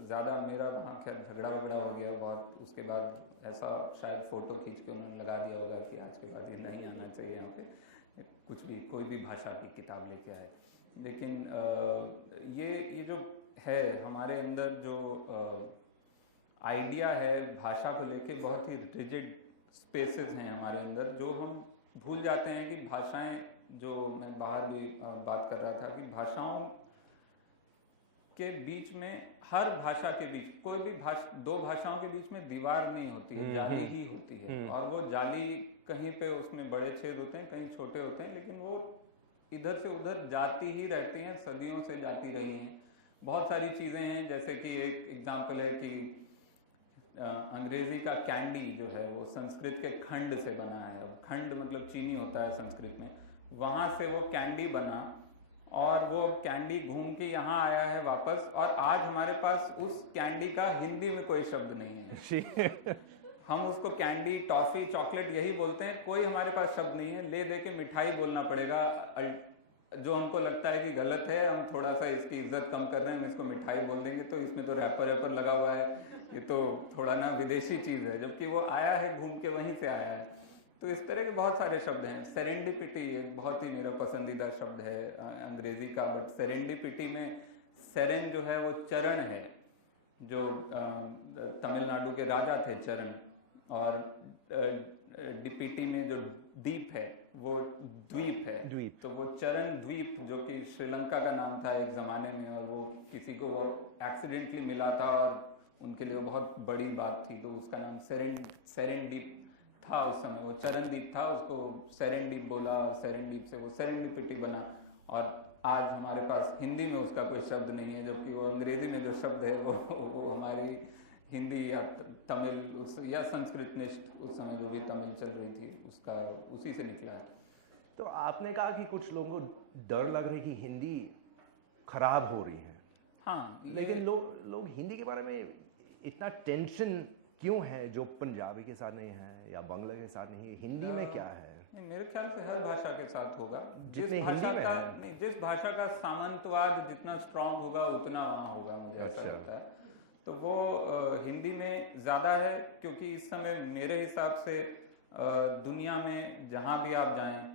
ज़्यादा, मेरा वहाँ खैर झगड़ा वगड़ा हो गया बहुत, उसके बाद ऐसा शायद फ़ोटो खींच के उन्होंने लगा दिया होगा कि आज के बाद ये नहीं आना चाहिए यहाँ पे, कुछ भी कोई भी भाषा की किताब लेके आए। लेकिन ये जो है हमारे अंदर जो आइडिया है भाषा को लेके, बहुत ही रिजिड स्पेसेस हैं हमारे अंदर, जो हम भूल जाते हैं कि भाषाएं, जो मैं बाहर भी बात कर रहा था कि भाषाओं के बीच में, हर भाषा के बीच, कोई भी दो भाषाओं के बीच में दीवार नहीं होती है, जाली ही होती है। और वो जाली कहीं पे उसमें बड़े छेद होते हैं, कहीं छोटे होते हैं, लेकिन वो इधर से उधर जाती ही रहती हैं, सदियों से जाती रही हैं। बहुत सारी चीज़ें हैं, जैसे कि एक एग्जाम्पल है कि अंग्रेजी का कैंडी जो है वो संस्कृत के खंड से बना है। अब खंड मतलब चीनी होता है संस्कृत में, वहाँ से वो कैंडी बना, और वो कैंडी घूम के यहाँ आया है वापस, और आज हमारे पास उस कैंडी का हिंदी में कोई शब्द नहीं है। हम उसको कैंडी, टॉफी, चॉकलेट यही बोलते हैं, कोई हमारे पास शब्द नहीं है। ले दे के मिठाई बोलना पड़ेगा, जो हमको लगता है कि गलत है, हम थोड़ा सा इसकी इज्जत कम कर रहे हैं, हम इसको मिठाई बोल देंगे, तो इसमें तो रैपर लगा हुआ है, ये तो थोड़ा ना विदेशी चीज़ है, जबकि वो आया है घूम के वहीं से आया है। तो इस तरह के बहुत सारे शब्द हैं। सेरेंडिपिटी एक बहुत ही मेरा पसंदीदा शब्द है अंग्रेजी का, बट सेरेंडिपिटी में सेरेन जो है वो चरण है, जो तमिलनाडु के राजा थे चरण, और डिपिटी में जो द्वीप है वो द्वीप है, द्वीप। तो वो चरण द्वीप, जो कि श्रीलंका का नाम था एक ज़माने में, और वो किसी को वो एक्सीडेंटली मिला था और उनके लिए वो बहुत बड़ी बात थी, तो उसका नाम सेरेंडीप था उस समय, वो चरण द्वीप था, उसको सेरेंडीप बोला, सेरेंडीप से वो सेरेंडिपिटी बना। और आज हमारे पास हिंदी में उसका कोई शब्द नहीं है, जबकि वो अंग्रेजी में जो शब्द है वो हमारी हिंदी या तमिल या संस्कृत निष्ठ उस समय जो भी तमिल चल रही थी उसका उसी से निकला है। तो आपने कहा कि कुछ लोगों को डर लग रही कि हिंदी खराब हो रही है। हाँ, लेकिन लोग हिंदी के बारे में इतना टेंशन क्यों है, जो पंजाबी के साथ नहीं है या बांग्ला के साथ नहीं है, हिंदी में क्या है? नहीं, मेरे ख्याल से हर भाषा के साथ होगा। जिस भाषा का सामंतवाद जितना स्ट्रांग होगा उतना वहाँ होगा, मुझे ऐसा लगता है। तो वो हिंदी में ज़्यादा है, क्योंकि इस समय मेरे हिसाब से दुनिया में जहाँ भी आप जाएं,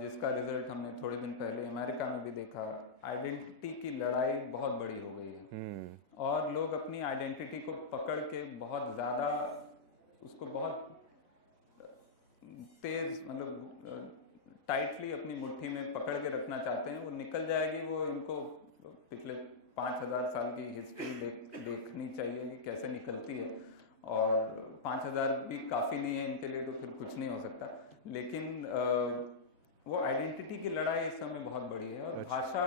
जिसका रिजल्ट हमने थोड़े दिन पहले अमेरिका में भी देखा, आइडेंटिटी की लड़ाई बहुत बड़ी हो गई है। और लोग अपनी आइडेंटिटी को पकड़ के बहुत ज़्यादा उसको बहुत तेज, मतलब टाइटली अपनी मुट्ठी में पकड़ के रखना चाहते हैं। वो निकल जाएगी, वो इनको पिछले 5000 साल की हिस्ट्री देखनी चाहिए कि कैसे निकलती है, और 5000 भी काफ़ी नहीं है इनके लिए, तो फिर कुछ नहीं हो सकता। लेकिन वो आइडेंटिटी की लड़ाई इस समय बहुत बड़ी है, और भाषा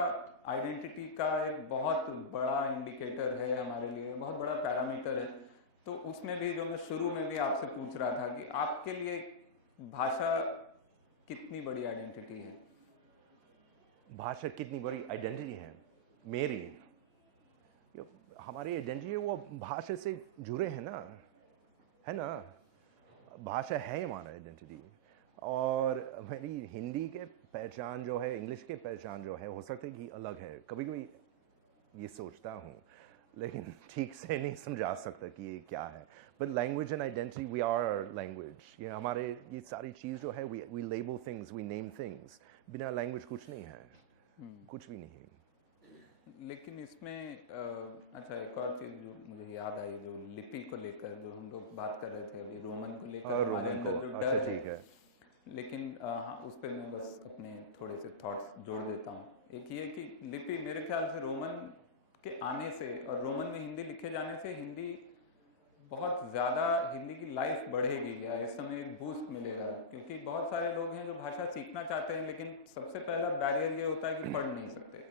आइडेंटिटी का एक बहुत बड़ा इंडिकेटर है हमारे लिए, बहुत बड़ा पैरामीटर है। तो उसमें भी जो मैं शुरू में भी आपसे पूछ रहा था कि आपके लिए भाषा कितनी बड़ी आइडेंटिटी है? भाषा कितनी बड़ी आइडेंटिटी है मेरी? हमारी आइडेंटिटी है वो भाषा से जुड़े हैं ना, है ना? भाषा है हमारा आइडेंटिटी। और मेरी हिंदी के पहचान जो है, इंग्लिश के पहचान जो है, हो सकता है कि अलग है, कभी कभी ये सोचता हूँ, लेकिन ठीक से नहीं समझा सकता कि ये क्या है। But language and identity, we are language. ये हमारे, ये सारी चीज़ जो है, we label things, we name things. बिना लैंग्वेज कुछ नहीं है, कुछ भी नहीं। लेकिन इसमें अच्छा, एक और चीज़ जो मुझे याद आई, जो लिपि को लेकर जो हम लोग बात कर रहे थे अभी, रोमन को लेकर हमारे अंदर जो डर है, ठीक है। लेकिन हाँ, उस पर मैं बस अपने थोड़े से थॉट्स जोड़ देता हूँ। एक ये कि लिपि मेरे ख्याल से रोमन के आने से और रोमन में हिंदी लिखे जाने से हिंदी बहुत ज़्यादा, हिंदी की लाइफ बढ़ेगी, या इस समय एक बूस्ट मिलेगा। क्योंकि बहुत सारे लोग हैं जो भाषा सीखना चाहते हैं, लेकिन सबसे पहला बैरियर ये होता है कि पढ़ नहीं सकते।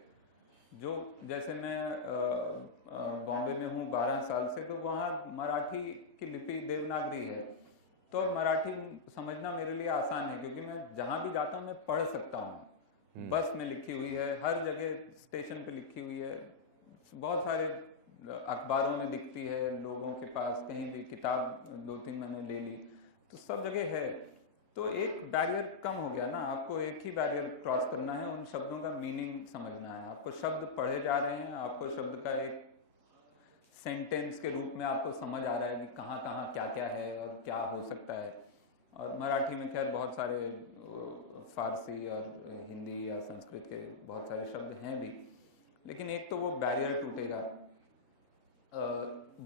जो जैसे मैं बॉम्बे में हूँ 12 साल से, तो वहाँ मराठी की लिपि देवनागरी है, तो अब मराठी समझना मेरे लिए आसान है, क्योंकि मैं जहाँ भी जाता हूँ मैं पढ़ सकता हूँ। बस में लिखी हुई है, हर जगह स्टेशन पे लिखी हुई है, बहुत सारे अखबारों में दिखती है, लोगों के पास कहीं भी किताब 2-3 मैंने ले ली, तो सब जगह है। तो एक बैरियर कम हो गया ना, आपको एक ही बैरियर क्रॉस करना है, उन शब्दों का मीनिंग समझना है। आपको शब्द पढ़े जा रहे हैं, आपको शब्द का एक सेंटेंस के रूप में आपको समझ आ रहा है कि कहाँ कहाँ क्या क्या है और क्या हो सकता है। और मराठी में खैर बहुत सारे, फारसी और हिंदी या संस्कृत के बहुत सारे शब्द हैं भी, लेकिन एक तो वो बैरियर टूटेगा।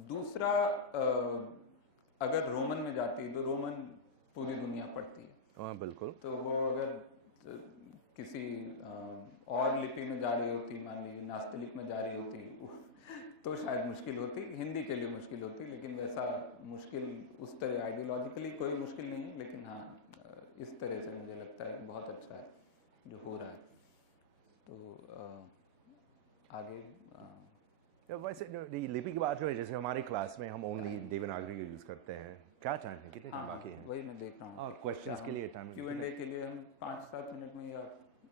दूसरा, अगर रोमन में जाती तो रोमन पूरी दुनिया पढ़ती है। हाँ बिल्कुल। तो वो अगर किसी और लिपि में जा रही होती, मान लीजिए नास्तलिक में जा रही होती, तो शायद मुश्किल होती, हिंदी के लिए मुश्किल होती। लेकिन वैसा मुश्किल उस तरह आइडियोलॉजिकली कोई मुश्किल नहीं है, लेकिन हाँ इस तरह से मुझे लगता है कि बहुत अच्छा है जो हो रहा है। तो आगे वैसे लिपि की बात जो है, जैसे हमारी क्लास में हम ओनली देवनागरी का यूज़ करते हैं। क्या टाइम है, कितने टाइम बाकी है? वही मैं देख रहा हूँ। क्वेश्चंस के लिए टाइम, Q&A के लिए हम 5-7 मिनट में या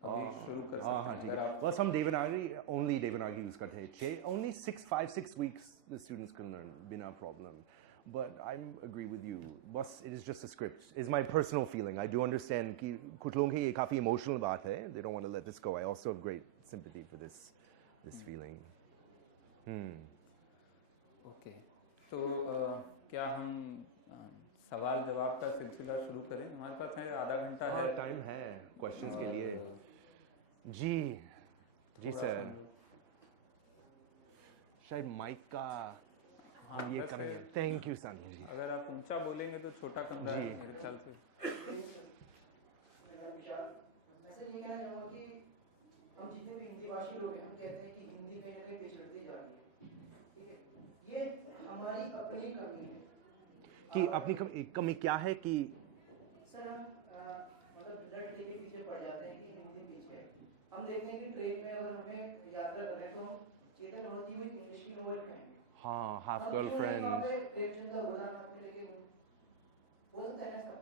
अभी शुरू कर सकते हाँ हैं ठीक अगर है आप बस हम देवनागरी ओनली देवनागरी यूज़ करते हैं only 5-6 weeks the students can learn बिना problem but I agree with you बस it is just a script is my personal feeling I do understand कि कुछ लोगों की ये काफ़ी emotional बात है they don't want to let this go I also have great sympathy for this feeling okay तो क्या हम सवाल जवाब का सिलसिला शुरू करें हमारे पास है आधा घंटा है टाइम है क्वेश्चंस के लिए जी सर शायद माइक का ये वैसे कमी है थैंक यू सानिया जी अगर आप ऊंचा बोलेंगे तो छोटा कमरा है जी। मेरे ख्याल से ऐसे नहीं कहना चाहूँगा कि हम जितने भी हिंदी भाषी लोग हैं हम कहते हैं कि हिंदी कहीं ना कहीं पिछड़ती जा रही है ठीक है ये हमारी अपनी कमी है कि अपनी कमी क्या है कि सर हम मतलब लट लेके पीछे पड़ जाते हैं कि हिंदी पीछे है हम देखते हैं कि ट्रेन में अगर हमें यात्रा कर रहे हैं तो हम चेतन होती हुई इंग्लिश की नोवेल पढ़ेंगे हाँ हाफ हम क्यों नहीं गर्लफ्रेंड वहाँ पे प्रेमचंद का गोदान हाथ में लेके हो सकता है ना सर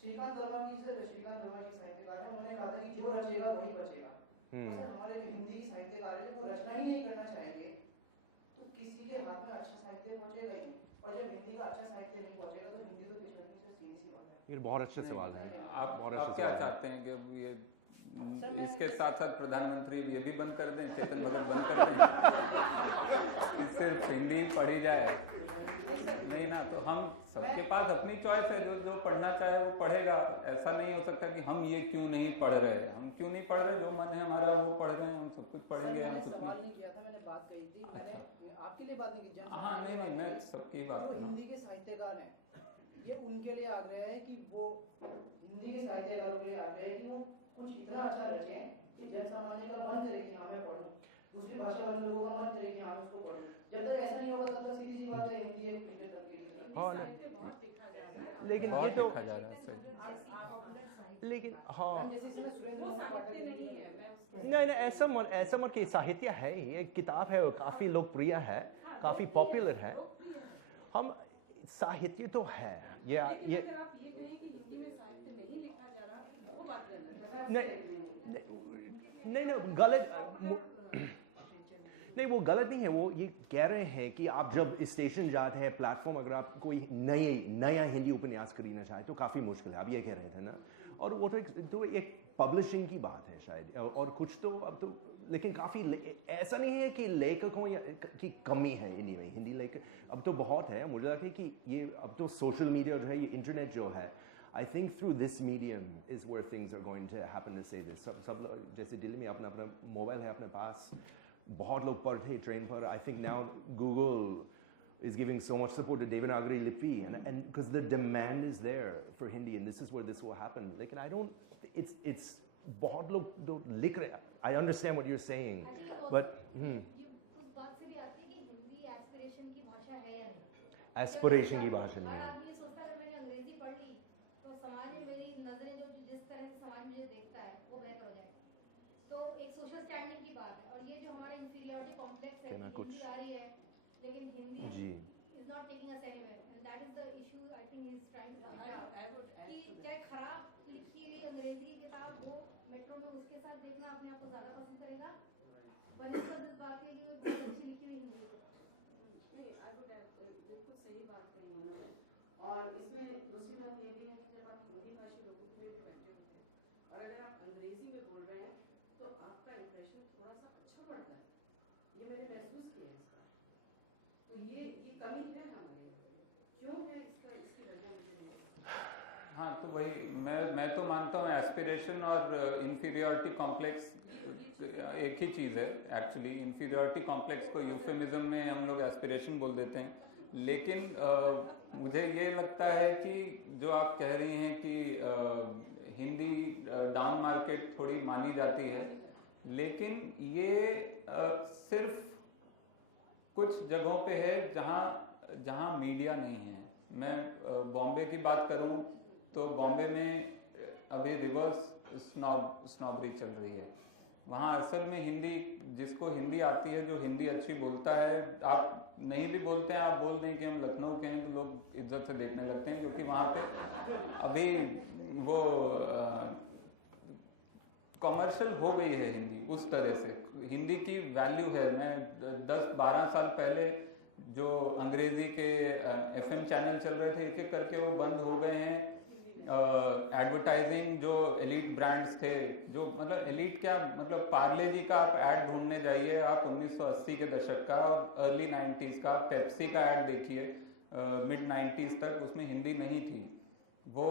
श्रीकांत वर्मा की साहित्यकार है उन्होंने कहा था कि जो रचेगा वही बचेगा तो सर हमारे जो हिंदी की साहित्यकार है वो रचना ही नहीं करना चाहेंगे तो किसी के हाथ में अच्छा साहित्य पहुंचेगा ही नहीं और जब हिंदी का अच्छा साहित्य नहीं पहुंचेगा तो हिंदी तो पिछड़ने से सीधी सी बात है ये बहुत अच्छा सवाल है आप बहुत अच्छा क्या सवाल है। चाहते हैं कि अब ये इसके साथ साथ प्रधानमंत्री ये भी बंद कर दें चेतन भगत बंद कर दें सिर्फ हिंदी पढ़ी जाए नहीं ना तो हम सबके पास अपनी चॉइस है जो पढ़ना चाहे वो पढ़ेगा ऐसा नहीं हो सकता कि हम ये क्यों नहीं पढ़ रहे हम क्यों नहीं पढ़ रहे जो मन है हमारा वो पढ़ रहे हैं हम सब कुछ पढ़ेंगे हम कुछ सवाल नहीं नहीं किया था मैंने बात कही थी मैंने आपके लिए बात नहीं की हाँ नहीं मैं सबकी बात जो कर रहा हूँ। हिंदी के साहित्यकार हैं ये उनके लिए आग्रह है कि वो हिंदी के साहित्यकारों के लिए आग्रह है कि वो कुछ इतना अच्छा रचें कि जन सामान्य का मन करे कि हाँ मैं पढूं दूसरी भाषा वाले लोगों का मन करे कि हाँ मैं उसको पढूं जब तक ऐसा नहीं होगा तब तक सीधी सी बात है हिंदी एक पिछले तबके की हाँ लेकिन ये बहुत तो देखा जा रहा है सही लेकिन हाँ जैसे इसमें सुरेंद्र वो मोहन पाठक साहित्य जी नहीं ने- है मैं उसको नहीं नहीं ऐसा मत कि साहित्य है ये किताब है और काफ़ी लोकप्रिय है काफ़ी पॉपुलर है हम साहित्य तो है ये लेकिन ये अगर आप ये कहें कि हिंदी में साहित्य नहीं लिखा जा रहा वो बात गलत है नहीं नहीं नहीं गलत नहीं वो गलत नहीं है वो ये कह रहे हैं कि आप जब स्टेशन जाते हैं प्लेटफॉर्म अगर आप कोई नया हिंदी उपन्यास खरीदना चाहे तो काफ़ी मुश्किल है आप ये कह रहे थे ना और वो तो एक पब्लिशिंग की बात है शायद और कुछ तो अब तो लेकिन काफ़ी ऐसा नहीं है कि लेखकों या की कमी है इन्हीं हिंदी लेखक अब तो बहुत है मुझे लगता है कि ये अब तो सोशल मीडिया जो है ये इंटरनेट जो है I think through this medium is where things are going to happen to say this. सब लोग जैसे दिल्ली में अपना अपना मोबाइल है अपने पास बहुत लोग पढ़ते ट्रेन पर I think now Google is giving so much support to Devanagari Lipi and because the demand is there for Hindi and this is where this will happen. लेकिन I don't it's बहुत लोग लिख रहे I understand what you're saying but ये उस बात से भी आती है कि हिंदी एस्पिरेशन की भाषा है या नहीं एस्पिरेशन की भाषा नहीं हर है आदमी सोचता है अगर मैंने अंग्रेजी पढ़ ली तो समाज में मेरी नजरें जो जिस तरह से समाज मुझे देखता है वो बेहतर हो जाएगा तो एक सोशल स्टैंडिंग की बात है और ये जो हमारा इंफीरियरिटी कॉम्प्लेक्स है कहना कि कुछ- हिंदी आ रही है लेकिन Hindi ji is not taking us anywhere and that is the issue I think he is trying to point out I would add कि to that. चाहे खराब लिखी हुई अंग्रेजी की किताब वो मेट्रो में उसके साथ देखना अपने आप को ज्यादा पसंद करेगा बनस्पत इस बात की कि वो बहुत अच्छी लिखी हुई हिंदी है नहीं I would add, बिल्कुल सही बात कही उन्होंने और इसमें दूसरी बात ये भी है कि जब आप हिंदी भाषी लोगों के लिए बैठे होते हैं और अगर आप अंग्रेजी में बोल रहे हैं तो आपका इंप्रेशन थोड़ा सा अच्छा बढ़ता है ये मैंने महसूस किया है इसका तो ये कमी है हमारे क्यों है इसका इसकी वजह मुझे नहीं पता। हाँ तो वही मैं तो मानता हूँ एस्पिरेशन और इंफीरियरिटी कॉम्प्लेक्स एक ही चीज़ है एक्चुअली इंफीरियरिटी कॉम्प्लेक्स को यूफेमिज्म में हम लोग एस्पिरेशन बोल देते हैं लेकिन मुझे ये लगता है कि जो आप कह रही हैं कि हिंदी डाउन मार्केट थोड़ी मानी जाती है लेकिन ये सिर्फ कुछ जगहों पे है जहाँ मीडिया नहीं है मैं बॉम्बे की बात करूं तो बॉम्बे में अभी रिवर्स स्नॉबरी चल रही है वहाँ असल में हिंदी जिसको हिंदी आती है जो हिंदी अच्छी बोलता है आप नहीं भी बोलते हैं आप बोल दें कि हम लखनऊ के हैं तो लोग इज्जत से देखने लगते हैं क्योंकि वहाँ पे अभी वो कॉमर्शियल हो गई है हिंदी उस तरह से। हिंदी की वैल्यू है, मैं 10-12 साल पहले जो अंग्रेजी के FM चैनल चल रहे थे एक एक करके वो बंद हो गए हैं। एडवर्टाइजिंग जो एलीट ब्रांड्स थे, जो मतलब एलीट क्या, मतलब पार्ले जी का आप ऐड ढूंढने जाइए आप 1980 के दशक का और अर्ली 90s का, पेप्सी का ऐड देखिए मिड 90s तक, उसमें हिंदी नहीं थी। वो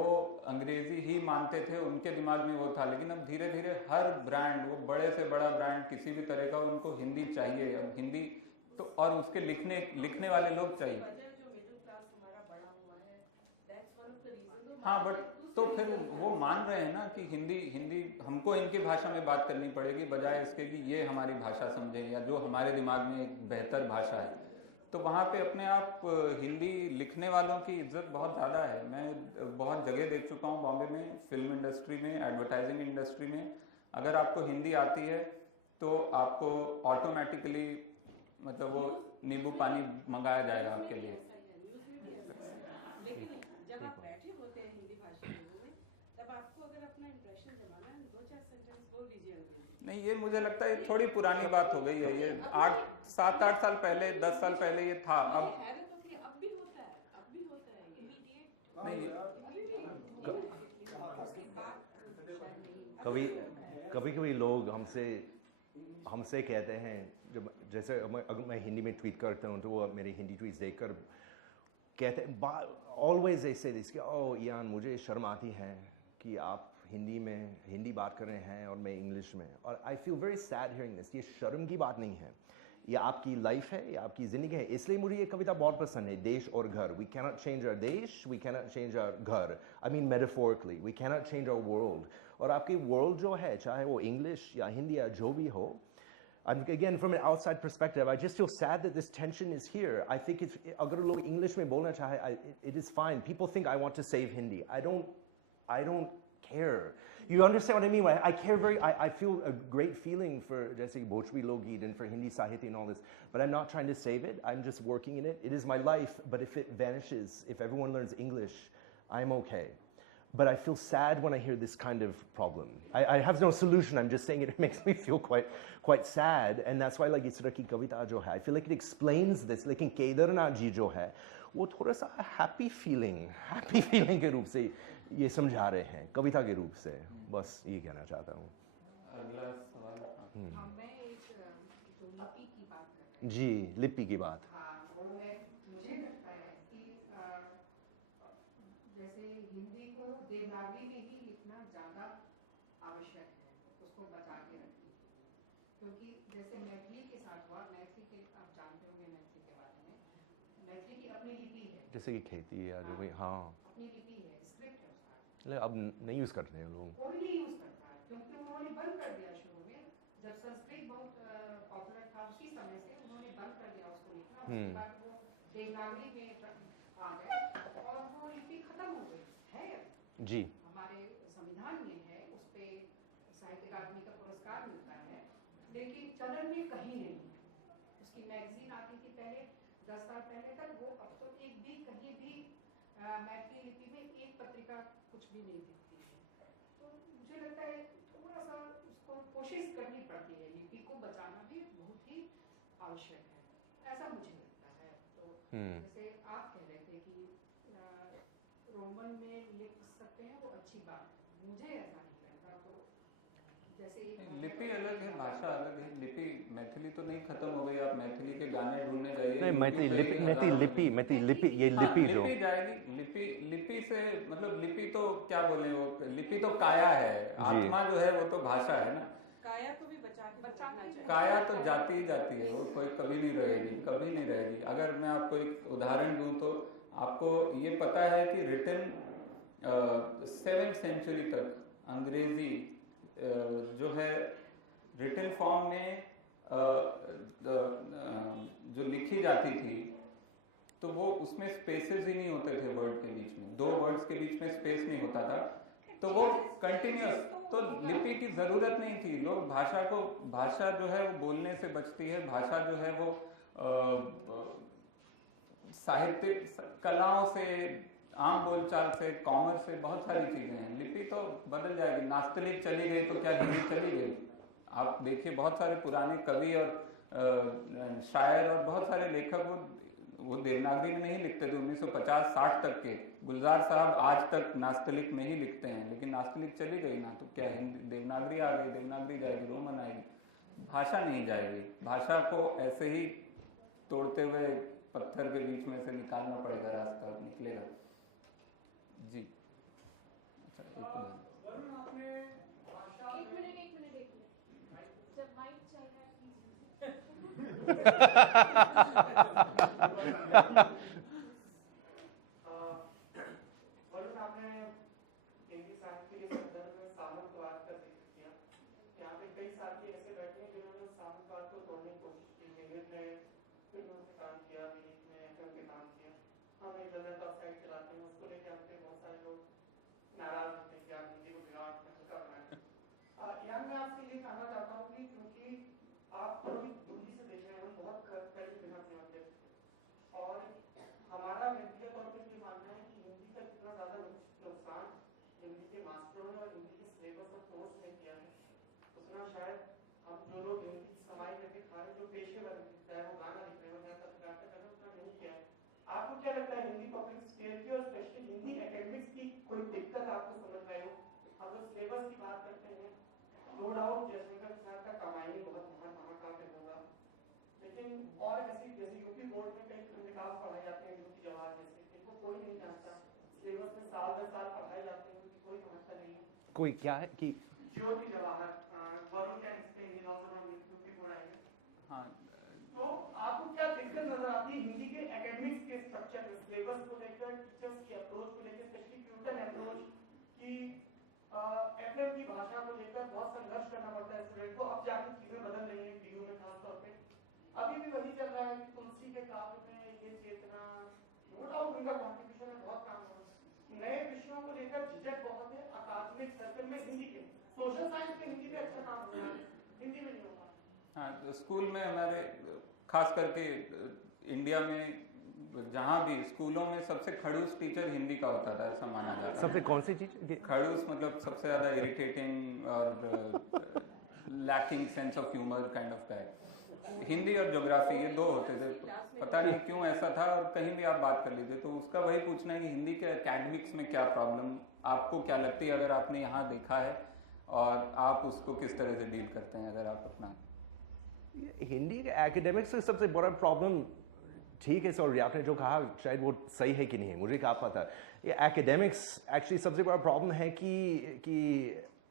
अंग्रेजी ही मानते थे, उनके दिमाग में वो था। लेकिन अब धीरे धीरे हर ब्रांड, वो बड़े से बड़ा ब्रांड किसी भी तरह का, उनको हिंदी चाहिए। अब हिंदी तो, और उसके लिखने वाले लोग चाहिए। हाँ, बट तो फिर वो मान रहे हैं ना कि हिंदी हमको इनकी भाषा में बात करनी पड़ेगी, बजाय इसके कि ये हमारी भाषा समझें या जो हमारे दिमाग में एक बेहतर भाषा है। तो वहाँ पे अपने आप हिंदी लिखने वालों की इज्जत बहुत ज़्यादा है। मैं बहुत जगह देख चुका हूँ, बॉम्बे में, फिल्म इंडस्ट्री में, एडवर्टाइजिंग इंडस्ट्री में। अगर आपको हिंदी आती है तो आपको ऑटोमेटिकली मतलब वो नींबू पानी मंगाया जाएगा आपके लिए। लेकिन जब आप बैठे होते हैं हिंदी भाषी लोगों में, तब आपको अगर अपना इंप्रेशन जमाना है, 2-4 सेंटेंस बोल दीजिए अंग्रेजी। नहीं, ये मुझे लगता है थोड़ी पुरानी बात हो गई है। ये 7-8 साल पहले, 10 साल पहले ये था। अब भी होता है, अब भी होता है इमीडिएट नहीं, कभी कभी लोग हमसे कहते हैं, जब जैसे अगर मैं हिंदी में ट्वीट करता हूँ तो वो मेरी हिंदी ट्वीट्स देखकर कहते हैं, ऑलवेज ऐसे दिस कि ओह यान, मुझे शर्म आती है कि आप हिंदी बात कर रहे हैं और मैं इंग्लिश में। और I feel very sad hearing this. ये शर्म की बात नहीं है, ये आपकी लाइफ है, ये आपकी ज़िंदगी है। इसलिए मुझे ये कविता बहुत पसंद है, देश और घर। We cannot change our desh, we cannot change our ghar, I mean metaphorically, we cannot change our world. और आपकी वर्ल्ड जो है, चाहे वो इंग्लिश या हिंदी या जो भी हो, again, from an outside perspective, I just feel sad that this tension is here. I think it's, agar log English mein bolna chahe, it is fine. People think I want to save Hindi. I don't care. You understand what I mean? I care I feel a great feeling for jaise Bhojpuri Lokgeet and for Hindi Sahitya and all this, but I'm not trying to save it. I'm just working in it. It is my life, but if it vanishes, if everyone learns English, I'm okay. But I feel sad when I hear this kind of problem. I have no solution. I'm just saying it makes me feel quite sad, and that's why like इस तरह की कविता जो है, I feel like it explains this. लेकिन केदारनाथ जी जो है, वो थोड़ा सा happy feeling के रूप से ये समझा रहे हैं, कविता के रूप से। बस ये कहना चाहता हूँ। अगला सवाल। मैं एक जो लिपि की बात कर रहे हैं। जी, लिपि की बात। मुझे लगता है कि जैसे हिंदी को देवनागरी में ही लिखना ज़्यादा आवश्यक है, उसको बचा के रखने के लिए। क्योंकि जैसे मैथिली के साथ हुआ, मैथिली के आप जानते होंगे मैथिली के बारे में, मैथिली की अपनी लिपि है, जैसे कि खेती या जो भी, हाँ, अपनी लिपि है, स्क्रिप्ट है उसका। अब नहीं यूज़ करते हैं लोग, कोई नहीं यूज़ करता है, क्योंकि उन्होंने बंद कर दिया शुरू में। जब संस्कृत बहुत पॉपुलर था, उसी समय से उन्होंने बंद कर दिया उसको लिखना। उसके बाद वो देवनागरी में आ गए और वो लिपि खत्म हो गई है। जी, हमारे संविधान में है, उस पे साहित्य अकादमी का पुरस्कार मिलता है, लेकिन चलन में कहीं नहीं है। उसकी मैगजीन आती थी पहले, 10 साल पहले तक, वो अब तो एक भी कहीं भी मैथिली लिपि में एक पत्रिका कुछ भी नहीं दिखती है। तो मुझे लगता है थोड़ा सा उसको कोशिश करनी पड़ती है, लिपि को बचाना भी बहुत ही आवश्यक है, ऐसा मुझे लगता है। तो जैसे आप कह रहे थे कि रोमन में लिख सकते हैं, वो अच्छी बात है, मुझे ऐसा नहीं लगता। तो जैसे लिपि अलग है, भाषा अलग है। लिपि मैथिली तो नहीं खत्म हो गई, आप मैथिली के गाने ढूंढने जाइए। नहीं, मैथिली लिपि, ये लिपि जाएगी। लिपि से मतलब लिपि तो क्या बोले, वो लिपि तो काया है, आत्मा जो है वो तो भाषा है ना। काया को भी बचाना चाहिए। काया तो जाती ही जाती है, वो कोई कभी नहीं रहेगी। अगर मैं आपको एक उदाहरण दूं तो आपको ये पता है कि रिटन 7th सेंचुरी तक अंग्रेजी जो है रिटन फॉर्म में जो लिखी जाती थी, तो वो उसमें स्पेसेस ही नहीं होते थे वर्ड के बीच में, 2 वर्ड्स के बीच में स्पेस नहीं होता था, तो वो कंटिन्यूअस। तो लिपि की जरूरत नहीं थी। लोग भाषा जो है वो बोलने से बचती है, भाषा जो है वो साहित्य कलाओं से आम बोलचाल से, कॉमर्स से बहुत सारी चीजें हैं। लिपि तो बदल जाएगी। नास्तलिक चली गई तो क्या हिंदी चली गई? आप देखिए बहुत सारे पुराने कवि और शायर और बहुत सारे लेखक वो देवनागरी में नहीं लिखते थे 1950-60 तक के। गुलजार साहब आज तक नास्तलिक में ही लिखते हैं, लेकिन नास्तलिक चली गई ना, तो क्या हिंदी देवनागरी आ गई, देवनागरी जाएगी, रोमन आएगी, भाषा नहीं जाएगी। भाषा को ऐसे ही तोड़ते हुए पत्थर के बीच में से निकालना पड़ेगा, रास्ता निकलेगा। जी अच्छा, वरुण आपने भाषा एक मिनट जब माइक चल रहा है प्लीज वरुण आपने हिंदी साहित्य के संदर्भ में सामंतवाद का जिक्र किया। यहाँ पे कई साथी ऐसे बैठे हैं जिन्होंने सामंतवाद को तोड़ने की कोशिश की। विनीत ने फिल्मों से काम किया, विनीत ने एफएम पे काम किया। हम एक जनरल टॉक साइट चलाते हैं, उसको लेकर हमसे बहुत सारे लोग नाराज होते हैं कि आप हिंदी को बिगाड़ के हल्का बनाए। यहाँ मैं आपसे ये कहना चाहता हूँ कि क्योंकि आप थोड़ी दूरी से देख रहे हैं, हम बहुत पहले बिना अपने होते और हमारा व्यक्तिगत तौर पर ये मानना है कि हिंदी का जितना ज्यादा नुकसान हिंदी के मास्टरों ने और हिंदी के सिलेबस और कोर्स ने किया है, उतना शायद हम जो लोग हिंदी की कमाई करके खा रहे हैं, जो पेशेवर हैं, चाहे वो गाना लिख रहे हो चाहे पत्रकारिता कर रहे हो, उतना नहीं किया है। आपको क्या लगता है हिंदी पब्लिक स्केल की और स्पेशली हिंदी एकेडमिक्स की कोई दिक्कत आपको समझ में आई हो? हम लोग सिलेबस की बात करते हैं, नो डाउट जयशंकर प्रसाद का कमाई बहुत महाकाव्य होगा, लेकिन और ऐसी जैसे यूपी बोर्ड में कई खंडकाव्य पढ़ाए जाते हैं, यूपी जवाहर जैसे, इनको कोई नहीं जानता। सिलेबस में साल दर साल पढ़ाए जाते हैं, उनकी कोई समझता नहीं है। कोई क्या है कि Jyoti Jawahar, Varun can explain his also from UP board I guess. हाँ, तो आपको क्या दिक्कत नजर आती है हिंदी के एकेडमिक्स के स्ट्रक्चर में, सिलेबस को लेकर, टीचर्स की अप्रोच को लेकर, स्पेशली प्यूटन अप्रोच की एफएम की भाषा को लेकर बहुत संघर्ष करना पड़ता है स्टूडेंट को। अब जाके चीजें बदल रही हैं पीयू में खासतौर पे, अभी भी वही चल रहा है कि तुलसी के काव्य में ये चेतना, नो डाउट उनका कॉन्ट्रीब्यूशन है, बहुत काम हो रहा है। नए विषयों को लेकर झिझक बहुत है अकादमिक सर्कल में। हिंदी के सोशल साइंस में हिंदी में अच्छा काम हो रहा है, हिंदी में नहीं हो पा रहा। हाँ, तो स्कूल में हमारे खास करके इंडिया में जहाँ भी स्कूलों में सबसे खड़ूस टीचर हिंदी का होता था, ऐसा माना जाता है। सबसे कौन सी चीज? खड़ूस मतलब सबसे ज्यादा इरिटेटिंग और lacking sense of humour kind of guy. Hindi और ज्योग्राफी ये दो होते थे, पता नहीं क्यों ऐसा था। और कहीं भी आप बात कर लीजिए तो उसका वही पूछना है कि हिंदी के एकेडमिक्स में क्या प्रॉब्लम आपको क्या लगती है, अगर आपने यहाँ देखा है, और आप उसको किस तरह से डील करते हैं अगर आप अपना। हिंदी के एकेडमिक्स से सबसे बड़ा प्रॉब्लम, ठीक है सॉरी आपने जो कहा शायद वो सही है कि नहीं है, मुझे क्या पता। ये एकेडमिक्स एक्चुअली सबसे बड़ा प्रॉब्लम है कि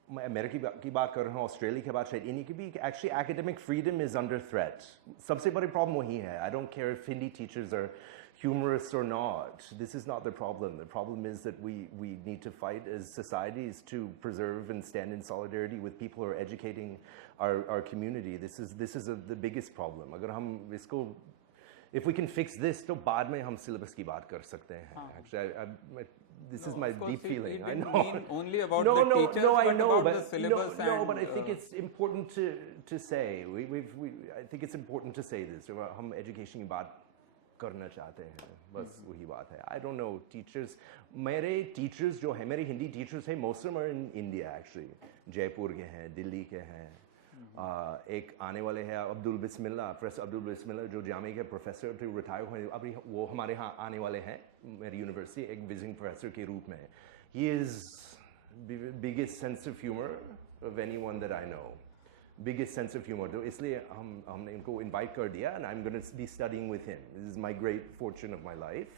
मैं अमेरिका की बात कर रहा हूँ, ऑस्ट्रेलिया की बात, शायद इन्हीं की भी। Actually academic freedom is under threat. सबसे बड़ी प्रॉब्लम वही है। I don't care if Hindi teachers are humorous or not. This is not the problem. The problem is that we need to fight as societies to preserve and stand in solidarity with people who are educating our community. This is the biggest problem. अगर हम इसको, if we can fix this, तो बाद में हम syllabus की बात कर सकते हैं. Actually, this is my deep feeling. I know. Only about the teachers, I but know, about but the syllabus. No, but I think it's important to say. I think it's important to say this. हम education की बात करना चाहते हैं, बस वही बात है। आई डोंट नो टीचर्स, मेरे टीचर्स जो है, मेरे हिंदी टीचर्स हैं, most of them are in India actually. Jaipur के हैं, दिल्ली के हैं। एक आने वाले हैं अब्दुल बिस्मिल्लाह, प्रोफेसर अब्दुल बिस्मिल्लाह जो जामिया के प्रोफेसर थे, रिटायर हुए, अभी वो हमारे यहाँ आने वाले हैं मेरी यूनिवर्सिटी एक विजिटिंग प्रोफेसर के रूप में। He is biggest sense of humour of anyone that I know, biggest sense of humor. तो इसलिए हमने इनको invite कर दिया, and I'm going to be studying with him. This is my great fortune of my life.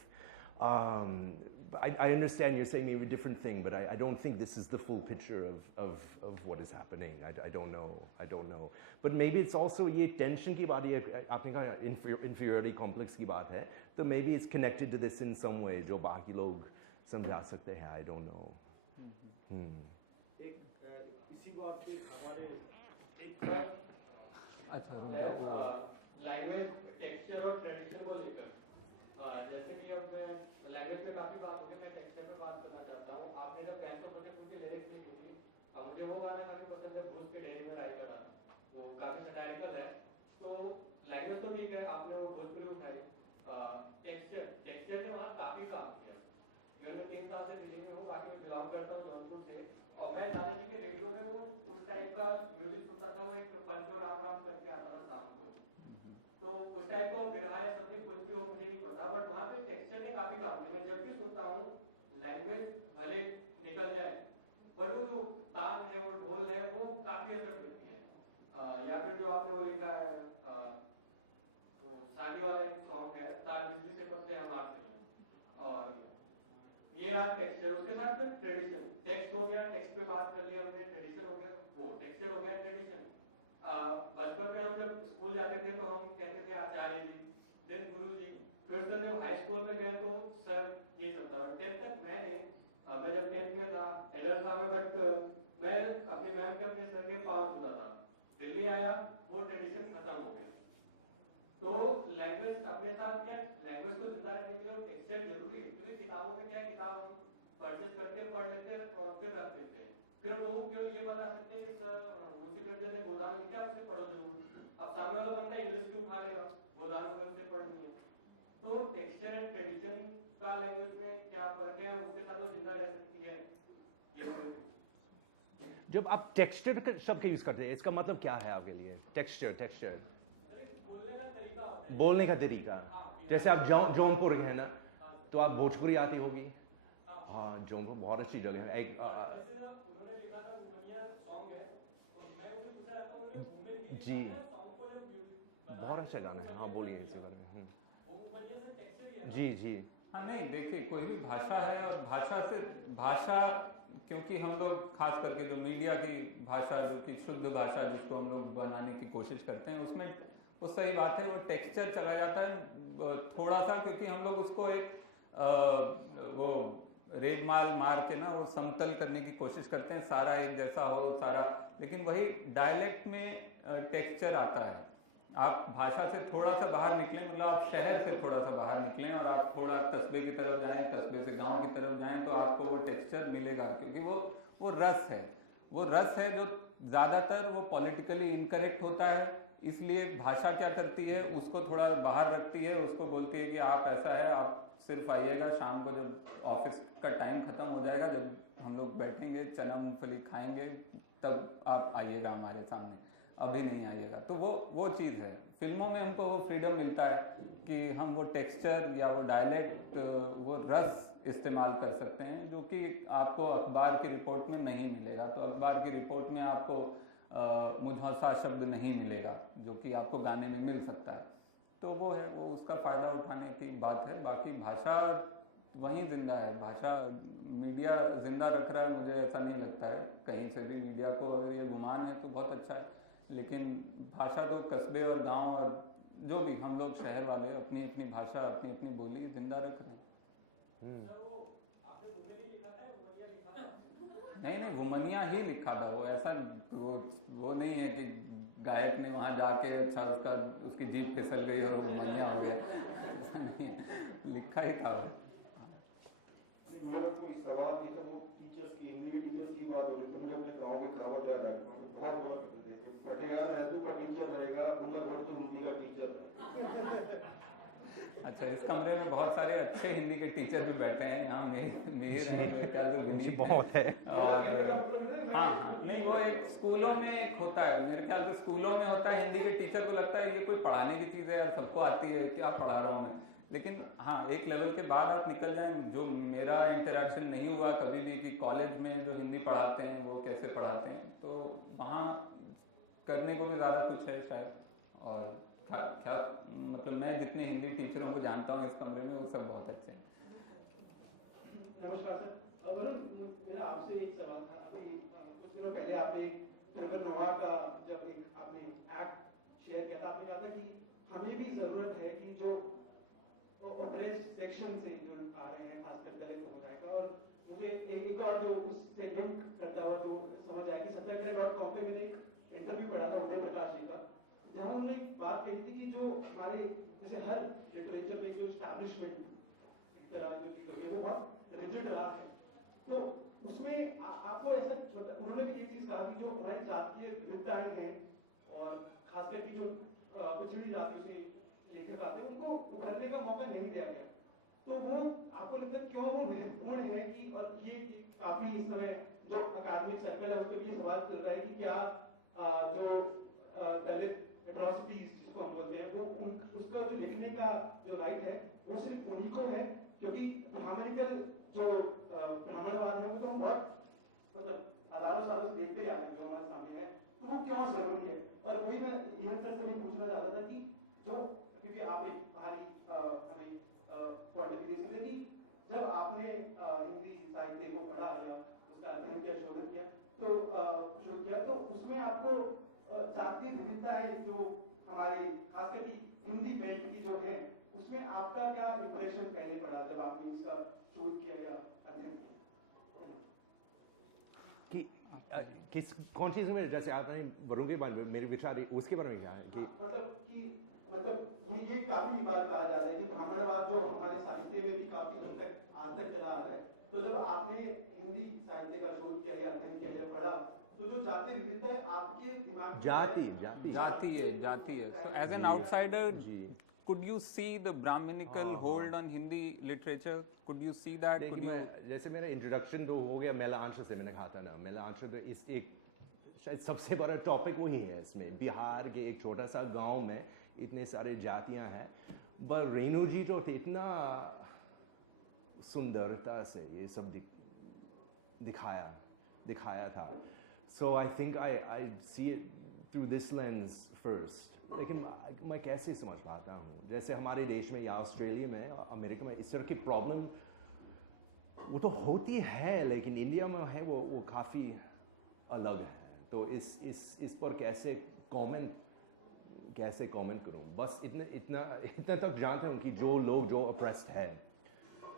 I understand you're saying maybe a different thing, but I don't think this is the full picture of what is happening. I don't know. But maybe it's also ये tension की बात, ये आपने कहा inferiority complex की बात है, तो maybe it's connected to this in some way जो बाकी लोग समझा सकते हैं. I don't know. एक इसी बात पे हमारे अच्छा लैंग्वेज टेक्सचर और ट्रेडिशन को लेकर, जैसे कि अब मैं लैंग्वेज पे काफी बात होगी, मैं टेक्सचर पे बात करना चाहता हूँ। आपने जब कैन तो प्रोजेक्ट उनकी लिरिक्स लिखी थी, मुझे वो गाना काफी पसंद है, ब्रूस के डेरी में राय का गाना, वो काफी सटायरिकल है। तो लैंग्वेज तो ठीक है, आपने वो भोजपुरी उठाई, टेक्सचर ने वहाँ काफी काम किया। इवन मैम के अपने सर के पाँव छूता था, दिल्ली आया वो ट्रेडिशन खत्म हो गया। तो लैंग्वेज अपने साथ क्या, लैंग्वेज को जिंदा रखने के लिए टेक्सचर जरूरी है, क्योंकि किताबों में क्या, किताब हम परचेस करके पढ़ लेते हैं और फिर रख देते हैं, फिर लोगों को ये बता सकते हैं कि सर मुंशी प्रेमचंद ने गोदान लिखा, उससे पढ़ो जरूर। अब सामने वाला बंदा इंग्लिश भी उठा लेगा, गोदान को उससे पढ़नी है। तो टेक्सचर एंड ट्रेडिशन का लैंग्वेज में क्या फर्क है, उसके साथ वो जिंदा रह सकती है। जब आप टेक्सचर शब्द का यूज करते हैं, इसका मतलब क्या है आपके लिए? टेक्सचर बोलने का तरीका। जैसे आप जौनपुर के हैं ना, तो आप भोजपुरी आती होगी। हाँ, जौनपुर बहुत अच्छी जगह है। एक जी, बहुत अच्छा गाना है। हाँ, बोलिए इसके बारे में। जी जी। हाँ नहीं, देखिए कोई भी भाषा है, और भाषा क्योंकि हम लोग खास करके जो मीडिया की भाषा, जो कि शुद्ध भाषा जिसको हम लोग बनाने की कोशिश करते हैं, उसमें वो सही बात है, वो टेक्सचर चला जाता है थोड़ा सा, क्योंकि हम लोग उसको एक वो रेगमाल मार के ना वो समतल करने की कोशिश करते हैं, सारा एक जैसा हो सारा। लेकिन वही डायलेक्ट में टेक्सचर आता है। आप भाषा से थोड़ा सा बाहर निकलें, मतलब आप शहर से थोड़ा सा बाहर निकलें और आप थोड़ा कस्बे की तरफ जाएं, कस्बे से गांव की तरफ जाएं, तो आपको वो टेक्सचर मिलेगा, क्योंकि वो रस है। वो रस है जो ज़्यादातर वो पॉलिटिकली इनकरेक्ट होता है। इसलिए भाषा क्या करती है, उसको थोड़ा बाहर रखती है, उसको बोलती है कि आप ऐसा है, आप सिर्फ आइएगा शाम को जब ऑफिस का टाइम खत्म हो जाएगा, जब हम लोग बैठेंगे चना मूंगफली खाएंगे, तब आप आइएगा हमारे सामने, अभी नहीं आइएगा। तो वो चीज़ है। फिल्मों में हमको वो फ्रीडम मिलता है कि हम वो टेक्सचर या वो डायलेक्ट, वो रस इस्तेमाल कर सकते हैं, जो कि आपको अखबार की रिपोर्ट में नहीं मिलेगा। तो अखबार की रिपोर्ट में आपको मुझौसा शब्द नहीं मिलेगा, जो कि आपको गाने में मिल सकता है। तो वो है, वो उसका फ़ायदा उठाने की बात है। बाकी भाषा वहीं जिंदा है, भाषा मीडिया जिंदा रख रहा है, मुझे ऐसा नहीं लगता है कहीं से भी। मीडिया को अगर ये गुमान है तो बहुत अच्छा है, लेकिन भाषा तो कस्बे और गांव और जो भी हम लोग शहर वाले अपनी अपनी भाषा, अपनी अपनी बोली जिंदा रख रहे हैं। नहीं, वुमनिया ही लिखा था वो, ऐसा वो नहीं है कि गायक ने वहाँ जाके अच्छा उसकी जीभ फिसल गई और वुमनिया हो गया, ऐसा नहीं है, लिखा ही था वो। मेरा कोई सवाल नहीं था, वो टीचर्स की, हिंदी के टीचर्स की बात हो रही थी। मुझे अपने गाँव के कहावत याद आ गई, बहुत बुरा करते थे, पटियाला है तो टीचर रहेगा, उनका घर तो हिंदी का टीचर है। अच्छा, इस कमरे में बहुत सारे अच्छे हिंदी के टीचर भी बैठे हैं यहाँ, मेरे बहुत है। और हाँ, नहीं वो एक स्कूलों में एक होता है, मेरे ख्याल से स्कूलों में होता है। हिंदी के टीचर को लगता है ये कोई पढ़ाने की चीज़ है यार, सबको आती है, क्या पढ़ा रहा हूँ मैं। लेकिन हाँ, एक लेवल के बाद आप निकल जाएं, जो मेरा इंटरेक्शन नहीं हुआ कभी भी कि कॉलेज में जो हिंदी पढ़ाते हैं वो कैसे पढ़ाते हैं, तो वहाँ करने को भी ज़्यादा कुछ है शायद। और क्या मतलब, मैं जितने हिंदी टीचरों को जानता हूँ इस कमरे में, वो सब बहुत अच्छे हैं। नमस्कार सर, मेरा आपसे एक सवाल था। अभी कुछ दिनों पहले आपने ट्रेवर नोआ का जब एक आपने एक्ट शेयर किया था, आपने कहा था कि हमें भी जरूरत है कि जो ऑपरेस सेक्शन से जो आ रहे हैं, खासकर दलित समुदाय का, और मुझे एक और जो उससे लिंक करता हुआ जो समझ आया कि सत्याग्रह.com पे मैंने एक इंटरव्यू पढ़ा था उदय प्रकाश जी का, जहाँ उन्होंने बात कही थी कि जो हमारे जैसे हर लिटरेचर में जो स्टैब्लिशमेंट तरह जो चीज होगी वो बहुत रिजिड रहा है, तो उसमें आपको ऐसा, उन्होंने भी ये चीज कहा कि जो हमारी जातीय विविधताएं हैं और खासकर की जो पिछड़ी जातियों से लेखक आते हैं उनको उभरने का मौका नहीं दिया गया। तो वो आपको लगता है क्यों वो महत्वपूर्ण है कि, और ये काफी इस समय जो अकादमिक सर्कल है उस पर भी ये सवाल चल रहा है कि क्या जो दलित एट्रोसिटीज जिसको हम बोलते हैं, वो उसका जो लिखने का जो राइट है वो सिर्फ उन्हीं को है, क्योंकि ब्राह्मणिकल जो ब्राह्मणवाद है वो तो हम बहुत मतलब हजारों सालों से देखते ही आ रहे हैं जो हमारे सामने है, तो वो क्यों जरूरी है। और वही मैं इवन सर से भी पूछना चाहता था कि जो, क्योंकि आप एक बाहरी हमें पॉइंट ऑफ व्यू से कि जब आपने हिंदी साहित्य को पढ़ा या उसका अध्ययन किया, शोधन किया, तो उसमें आपको जातीय विविधताएं जो हमारे खासकर की हिंदी बेल्ट की जो है, उसमें आपका क्या इंप्रेशन पहले पड़ा जब आपने इसका शोध किया या अध्ययन किया? कि किस कौन चीज़ में, जैसे आपने वरुण के बारे में मेरे विचार उसके बारे में क्या है कि मतलब ये काफी बार कहा जा रहा है कि ब्राह्मणवाद जो हमारे साहित्य में भी काफी हद तक आज तक चला आ रहा है। तो जब आपने हिंदी साहित्य का शोध किया या अध्ययन किया या पढ़ा, तो जो जाति विविधता है आपके दिमाग में जाती है so as an ji, outsider ji. could you see the Brahminical hold on Hindi literature? Could you see that? देखिए Could you मैं जैसे मेरा इंट्रोडक्शन तो हो गया मेला आंचल से, मैंने कहा था ना मेला आंचल तो इस एक शायद सबसे बड़ा टॉपिक वही है इसमें। बिहार के एक छोटा सा गांव में इतने सारे जातियां हैं, पर रेणु जी जो थे इतना सुंदरता से ये सब दिखाया था। So I think I see it through this lens first. लेकिन मैं कैसे समझ पाता हूँ, जैसे हमारे देश में या ऑस्ट्रेलिया में अमेरिका में इस तरह की प्रॉब्लम वो तो होती है, लेकिन इंडिया में है वो काफ़ी अलग है। तो इस पर कैसे कमेंट करूं? बस इतना तक जानता हूं कि जो लोग जो अप्रेस्ड है,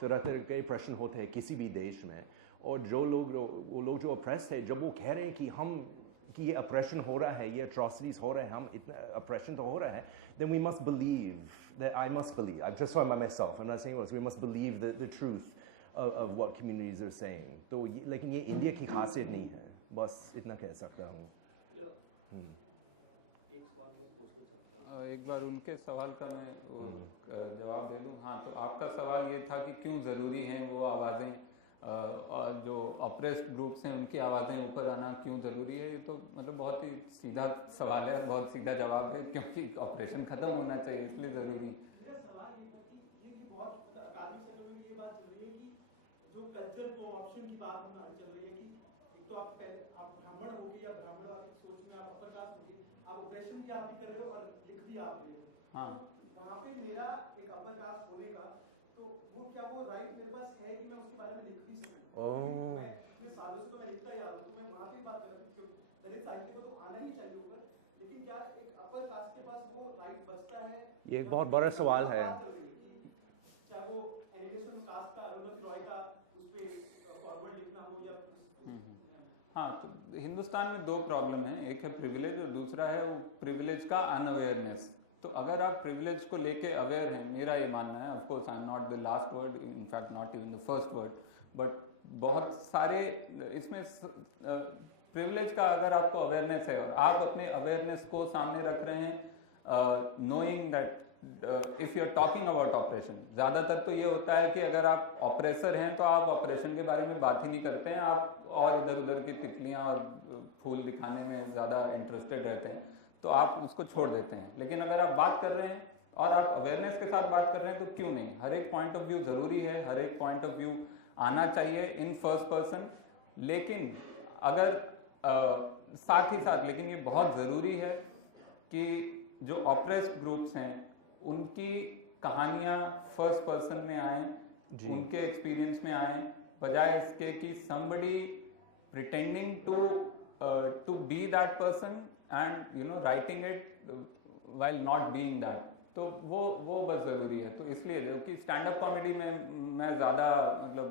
तरह तरह के प्रश्न होते हैं किसी भी देश में, और वो लोग जो अप्रेस्ड है, जब वो कह रहे हैं कि ये अप्रेशन हो रहा है, ये अट्रॉसिटीज हो रहे हैं, हम इतना अप्रेशन तो हो रहा है, then we must believe that I must believe. I'm just talking about myself. I'm not saying this. We must believe the truth of what communities are saying. तो लेकिन ये इंडिया की खासियत नहीं है, बस इतना कह सकता हूँ। एक बार उनके सवाल का मैं जवाब दे दूं। हाँ, तो आपका सवाल ये था कि क्यों ज़रूरी हैं वो आवाज़ें, और जो ऑप्रेस्ड ग्रुप्स हैं उनकी आवाज़ें ऊपर आना क्यों ज़रूरी है? ये तो मतलब बहुत ही सीधा सवाल है, बहुत सीधा जवाब है, क्योंकि ऑपरेशन ख़त्म होना चाहिए इसलिए ज़रूरी। मेरा सवाल ये था कि ये बहुत अकादमिक सर्कल में ये बात चल रही है कि जो कल्चर को ऑप्शन की बात चल रही है कि एक तो आप ब्राह्मण हो गए या ब्राह्मण की सोच में आप अपर कास्ट हो गए, आप ऑपरेशन भी आप ही कर रहे हो और लिख भी आप रहे हो। हाँ, वहाँ पे मेरा एक अपर कास्ट होने का तो वो राइट मेरे पास है कि मैं उसके बारे में लिख भी सकूं? मैं इतने सालों से तो मैं लिखता ही आ रहा हूँ, तो मैं वहाँ पे बात कर रहा हूँ दलित साहित्य को तो आना ही चाहिए ऊपर, लेकिन क्या एक अपर कास्ट के पास वो राइट बचता है? ये एक बहुत बड़ा सवाल है। चाहे वो एनिमेशन कास्ट का अरुणधति रॉय का उस पे फॉरवर्ड लिखना हो या हाँ, तो हिंदुस्तान में दो प्रॉब्लम है, एक है प्रिविलेज और दूसरा है वो प्रिविलेज का अनअवेयरनेस। तो अगर आप प्रिविलेज को लेके अवेयर हैं, मेरा ये मानना है, of course I am not the last word, in fact not even the first word, but बहुत सारे इसमें प्रिविलेज का अगर आपको अवेयरनेस है और आप अपने अवेयरनेस को सामने रख रहे हैं, knowing that if you are talking about operation, ज़्यादातर तो ये होता है कि अगर आप ऑपरेसर हैं तो आप ऑपरेशन के बारे में बात ही नहीं करते हैं, आप और इधर उधर की तितलियां और फूल दिखाने में ज़्यादा इंटरेस्टेड रहते हैं, तो आप उसको छोड़ देते हैं। लेकिन अगर आप बात कर रहे हैं और आप अवेयरनेस के साथ बात कर रहे हैं तो क्यों नहीं? हर एक पॉइंट ऑफ व्यू ज़रूरी है, हर एक पॉइंट ऑफ व्यू आना चाहिए इन फर्स्ट पर्सन। लेकिन अगर साथ ही साथ, लेकिन ये बहुत ज़रूरी है कि जो ऑपरेस्ड ग्रुप्स हैं उनकी कहानियाँ फर्स्ट पर्सन में आएँ, उनके एक्सपीरियंस में आएँ, बजाय इसके कि somebody pretending to be that person and writing it while not being that। तो वो बस ज़रूरी है। तो इसलिए जो कि स्टैंड अप कॉमेडी में मैं ज़्यादा मतलब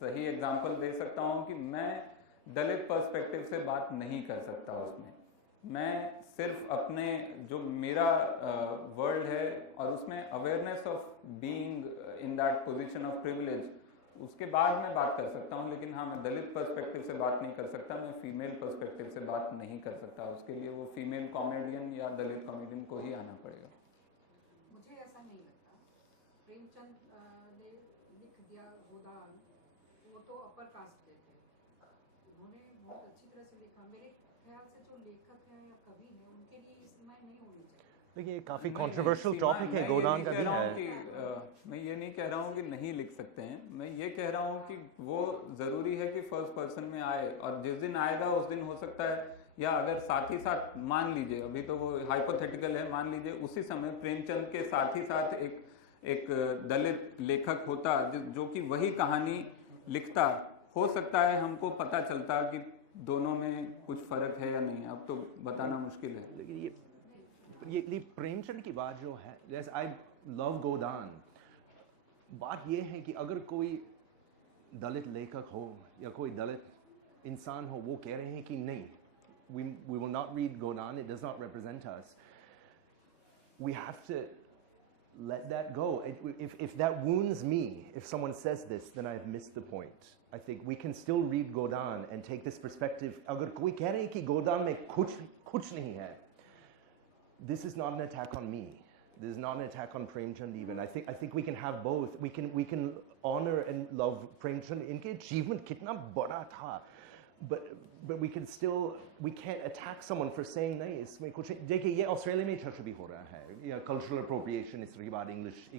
सही एग्जांपल दे सकता हूँ कि मैं दलित पर्सपेक्टिव से बात नहीं कर सकता उसमें। मैं सिर्फ अपने जो मेरा वर्ल्ड है और उसमें awareness of being in that position of privilege, उसके बाद मैं बात कर सकता हूँ। लेकिन हाँ, मैं दलित पर्सपेक्टिव से बात नहीं कर सकता, मैं फीमेल पर्सपेक्टिव से बात नहीं कर सकता। उसके लिए वो फीमेल कॉमेडियन या दलित कॉमेडियन को ही आना पड़ेगा। मुझे ऐसा नहीं लगता। प्रेमचंद ने लिख दिया गोदान, वो तो अपर कास्ट के थे, उन्होंने बहुत अच्छी तरह से लिखा। मेरे ख्याल से जो लेखक हैं या कवि हैं उनके लिए ये सीमाएं नहीं होनी चाहिए। देखिए ये काफ़ी कंट्रोवर्शियल टॉपिक है, गोदान का भी है। मैं ये नहीं कह रहा हूँ कि नहीं लिख सकते हैं, मैं ये कह रहा हूँ कि वो ज़रूरी है कि फर्स्ट पर्सन में आए, और जिस दिन आएगा उस दिन हो सकता है, या अगर साथ ही साथ मान लीजिए, अभी तो वो हाइपोथेटिकल है, मान लीजिए उसी समय प्रेमचंद के साथ ही साथ एक दलित लेखक होता जो कि वही कहानी लिखता, हो सकता है हमको पता चलता कि दोनों में कुछ फर्क है या नहीं। अब तो बताना मुश्किल है। लेकिन ये प्रेमचंद की बात जो है, जैसे आई लव गोदान, बात ये है कि अगर कोई दलित लेखक हो या कोई दलित इंसान हो वो कह रहे हैं कि नहीं, we will not read Godan, it does not represent us. We have to let that go. If that wounds me, if someone says this, then I've missed the point. I think we can still read Godan and take this perspective. अगर कोई कह रहे हैं कि गोदान में कुछ नहीं है, this is not an attack on me. This is not an attack on Premchand even. I think we can have both. We can honor and love Premchand. इनके achievement कितना बड़ा था, but we can still, we can't attack someone for saying नहीं इसमें कुछ. देखिए ये Australia में चर्चा भी हो रहा है, या cultural appropriation इस तरह की बात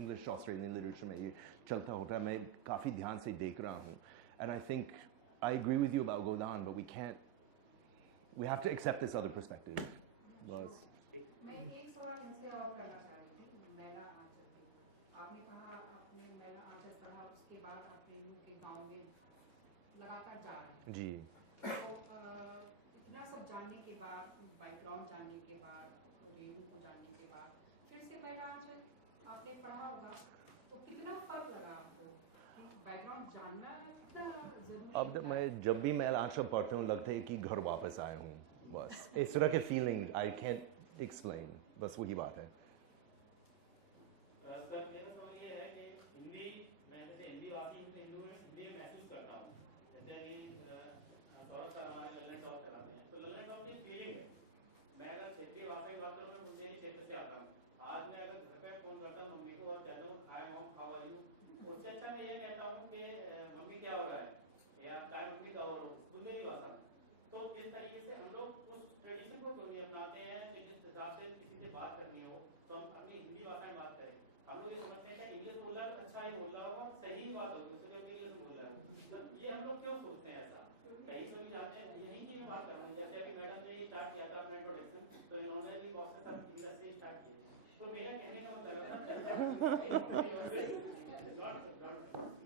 English Australian literature में ये चलता होता है. मैं काफ़ी ध्यान से देख रहा हूँ, and I think I agree with you about Godan, but we have to accept this other perspective. बस. मैं एक सवाल इनसे और करना चाह रही थी, मैला आंचल पे. आपने कहा आपने मैला आंचल पढ़ा, उसके बाद आप रेणु के गांव में लगातार जा रहे हैं. जी. तो इतना सब जानने के बाद, बैकग्राउंड जानने के बाद, रेणु को जानने के बाद, फिर से मैला आंचल आपने पढ़ा होगा, तो कितना फर्क लगा आपको कि बैकग्राउंड जानना कितना जरूरी अब मैं जब भी मैं आंचल पढ़ता हूँ लगता है कि घर वापस आया हूँ. बस इस तरह के फीलिंग आई कैंट एक्सप्लेन. बस वही बात है. सर मेरा सवाल ये है कि हिंदी, मैं जैसे हिंदी वासी हूँ तो हिंदी में महसूस करता हूँ. जैसे कि सौरभ सर हमारे लल्लन टॉप कराते हैं, तो लल्लन टॉप की फीलिंग है. मैं अगर क्षेत्रीय भाषा की बात करूँ, मैं बुंदेली क्षेत्र से आता हूँ. आज मैं अगर घर पे फोन करता हूँ मम्मी को और कहता हूँ hi mom how are you, उससे अच्छा मैं ये कहता हूँ कि मम्मी क्या हो रहा है, या काय मम्मी का हो रहा हो, बुंदेली भाषा में. तो इस तरीके से हम लोग उस ट्रेडिशन को क्यों नहीं अपनाते हैं कि जिस हिसाब से किसी से बात करनी हो तो हम अपनी हिंदी भाषा में बात करें. हम लोग ये समझते हैं कि इंग्लिश बोल रहा है अच्छा ही बोल रहा होगा, सही बात होगी, उससे कोई इंग्लिश बोल रहा है. तो ये हम लोग क्यों सोचते हैं ऐसा, कहीं से भी जाते हैं. यही की मैं बात कर रहा हूँ. जैसे अभी मैडम ने स्टार्ट किया था अपना इंट्रोडक्शन, तो इन्होंने भी प्रोसेस ऑफ इंग्लिश से स्टार्ट किया. तो मेरा कहने का मतलब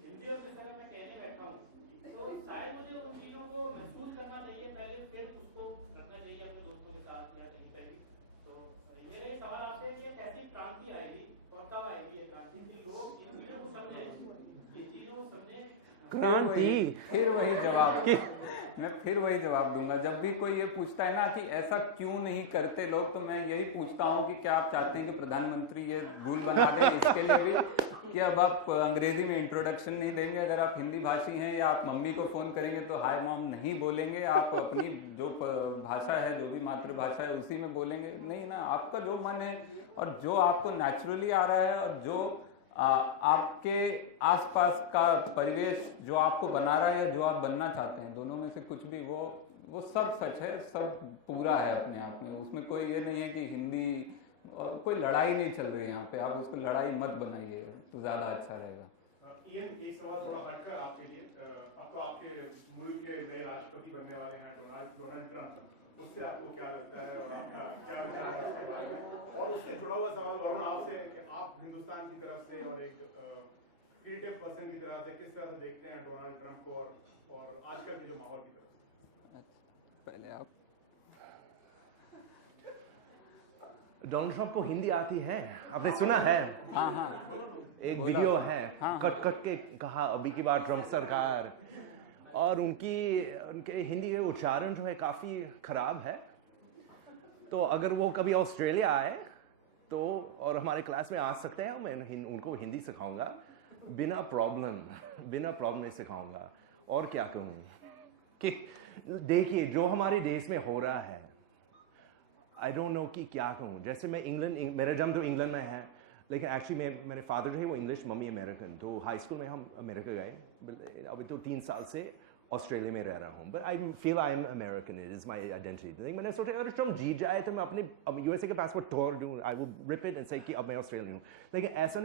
हिंदी और जिस तरह मैं कहने बैठा हूँ, तो शायद मुझे उन चीज़ों को महसूस करना चाहिए पहले, फिर उसको रखना चाहिए अपने दोस्तों के साथ या कहीं पर भी. तो मेरा ये सवाल आपसे है कि कैसी क्रांति आएगी और कब आएगी ये क्रांति कि लोग इन चीज़ों को समझे, इन चीज़ों को समझे. क्रांति. फिर वही जवाब मैं फिर वही जवाब दूंगा. जब भी कोई ये पूछता है ना कि ऐसा क्यों नहीं करते लोग, तो मैं यही पूछता हूँ कि क्या आप चाहते हैं कि प्रधानमंत्री ये रूल बना दें इसके लिए भी कि अब आप अंग्रेजी में इंट्रोडक्शन नहीं देंगे, अगर आप हिंदी भाषी हैं या आप मम्मी को फ़ोन करेंगे तो हाय मॉम नहीं बोलेंगे, आप अपनी जो भाषा है, जो भी मातृभाषा है उसी में बोलेंगे. नहीं ना, आपका जो मन है और जो आपको नेचुरली आ रहा है और जो आपके आसपास का परिवेश जो आपको बना रहा है या जो आप बनना चाहते हैं, दोनों में से कुछ भी, वो सब सच है, सब पूरा है अपने आप में. उसमें कोई ये नहीं है कि हिंदी और कोई लड़ाई नहीं चल रही है यहाँ पे, आप उसको लड़ाई मत बनाइए तो ज़्यादा अच्छा रहेगा. इयन, एक सवाल थोड़ा हटकर आपके लिए. अब तो आपके मुल्क के नए राष्ट्रपति बनने वाले हैं डोनाल्ड ट्रंप, उससे आपको क्या लगता है और आपका क्या विचार है उसके बारे में? और उससे जुड़ा हुआ सवाल वरुण आपसे कि आप हिंदुस्तान की तरफ से और एक क्रिएटिव पर्सन की तरफ से किस तरह से देखते हैं डोनाल्ड ट्रंप को और आजकल के जो माहौल की तरफ से? पहले आप. डोनाल्ड ट्रंप को हिंदी आती है, आपने सुना है? हाँ हाँ, एक वीडियो है, हाँ, कट के कहा अभी की बार ट्रंप सरकार, और उनके हिंदी के उच्चारण जो है काफ़ी खराब है. तो अगर वो कभी ऑस्ट्रेलिया आए तो और हमारे क्लास में आ सकते हैं, मैं उनको हिंदी सिखाऊंगा बिना प्रॉब्लम नहीं सिखाऊंगा. और क्या कहूँ कि देखिए जो हमारे देश में हो रहा है, आई डोंट नो कि क्या कहूँ. जैसे मैं मेरा जन्म तो इंग्लैंड में है, लेकिन एक्चुअली मेरे फादर जो है वो इंग्लिश, मम्मी अमेरिकन. तो हाई स्कूल में हम अमेरिका गए, अभी तो 3 साल से ऑस्ट्रेलिया में रह रहा हूँ. But I feel I am American, it is my identity. मैंने सोचा अगर ट्रम्प जीत जाए तो मैं अपने यूएसए के पासपोर्ट तोड़ दूँ, I will rip it and say कि अब मैं ऑस्ट्रेलियन हूँ. लेकिन ऐसा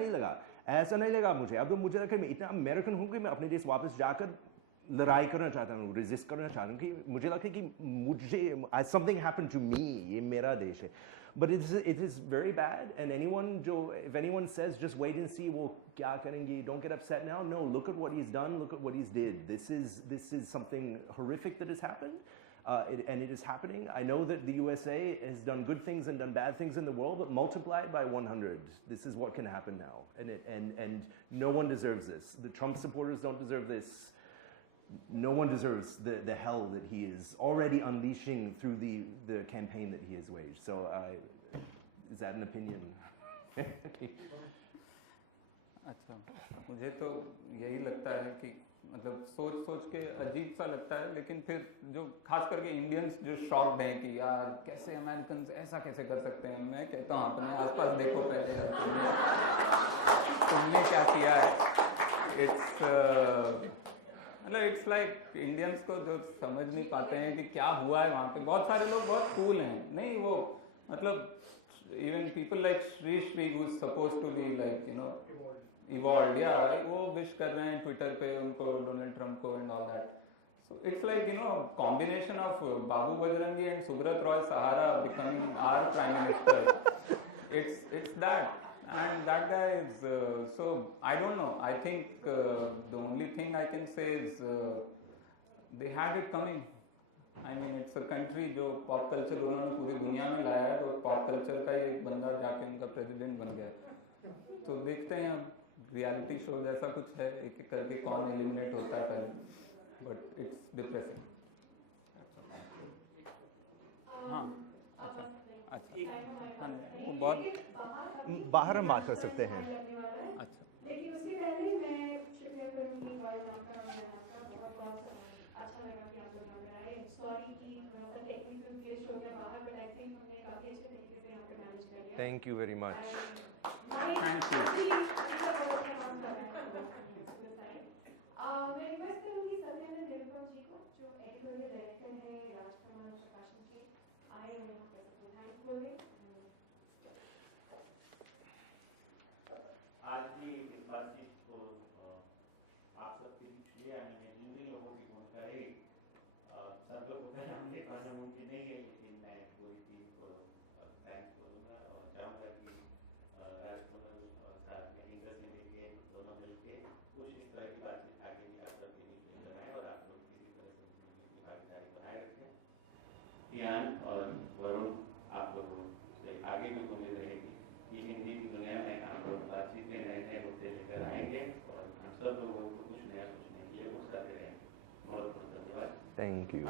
नहीं लगा मुझे. अब तो मुझे लगा कि मैं इतना अमेरिकन हूँ कि मैं अपने देश वापस जाकर लड़ाई करना चाहता हूँ, रेजिस्ट करना चाहता हूँ. कि मुझे लगता है कि मुझे समथिंग हैपन टू मी, ये मेरा देश है. But it is very bad, and if anyone says just wait and see, वो क्या करेंगे, don't get upset now. No, look at what he's done, look at what he's did. This is something horrific that has happened, and it is happening. I know that the USA has done good things and done bad things in the world, but multiply it by 100. This is what can happen now, and no one deserves this. The Trump supporters don't deserve this. no one deserves the hell that he is already unleashing through the campaign that he has waged. So is that an opinion? अच्छा, मुझे तो यही लगता है कि मतलब सोच सोच के अजीब सा लगता है, लेकिन फिर जो खास करके इंडियंस जो शॉक्ड हैं कि यार कैसे अमेरिकन ऐसा कैसे कर सकते हैं, मैं कहता हूँ अपने आसपास देखो पहले यार, तुमने क्या किया है। मतलब इट्स लाइक इंडियंस को जो समझ नहीं पाते हैं कि क्या हुआ है वहाँ पे। बहुत सारे लोग बहुत कूल हैं, नहीं वो मतलब even people like Shri who is supposed to be like you know evolve, या वो विश कर रहे हैं ट्विटर पे उनको, डोनाल्ड ट्रम्प को and all that. So it's like you know combination of Babu Bajrangi and Subrata Roy Sahara becoming our prime minister. It's that, and that guy is so I don't know, I think the only thing I can say is they had it coming. I mean it's a country जो pop culture उन्होंने पूरी दुनिया में लाया है, तो pop culture का ही एक बंदा जाके उनका प्रेसिडेंट बन गया। तो देखते हैं अब रियलिटी शो जैसा कुछ है, एक एक करके कौन एलिमिनेट होता है पहले, बट इट्स डिप्रेसिंग। हाँ अच्छा हाँ, वो बहुत बाहर हम बात कर सकते हैं। अच्छा, लेकिन उसके पहले मैं शुक्रिया करूंगी आपका बहुत बहुत अच्छा लगा कि आप लोग यहाँ पे आए। सॉरी कि थोड़ा सा टेक्निकल ग्लिच हो गया बाहर, बट आई थिंक हमने काफी अच्छे तरीके से यहाँ पे मैनेज कर लिया। Thank you very much. Thank you. मैं रिक्वेस्ट करूंगी सत्यानंद देवगन जी को, जो एडिटोरियल डायरेक्टर है राजकमल प्रकाशन के, आए और यहाँ पर अपने थैंक्स बोले। आज भी इस बातचीत को आप सबके बीच लिया, मैंने जिन लोगों की भूमिका रही, सब लोग को हमने कहना मुमकिन नहीं है, लेकिन मैं पूरी टीम को थैंक्स बोलूँगा और चाहूँगा कि राजकमल और साथ में इंग्लिश में देखिए दोनों मिलकर कुछ इस तरह की बातचीत आगे भी आप सबके बीच में बनाए और आप लोग किसी तरह से की भागीदारी बनाए रखें। ध्यान और वरुण आप लोगों से आगे भी उम्मीद रहेगी कि हिंदी की दुनिया में आप लोग बातचीत में नए नए मुद्दे लेकर आएंगे और हम सब लोगों को कुछ नया सोचने के लिए उकसाते रहेंगे। बहुत बहुत धन्यवाद। Thank you.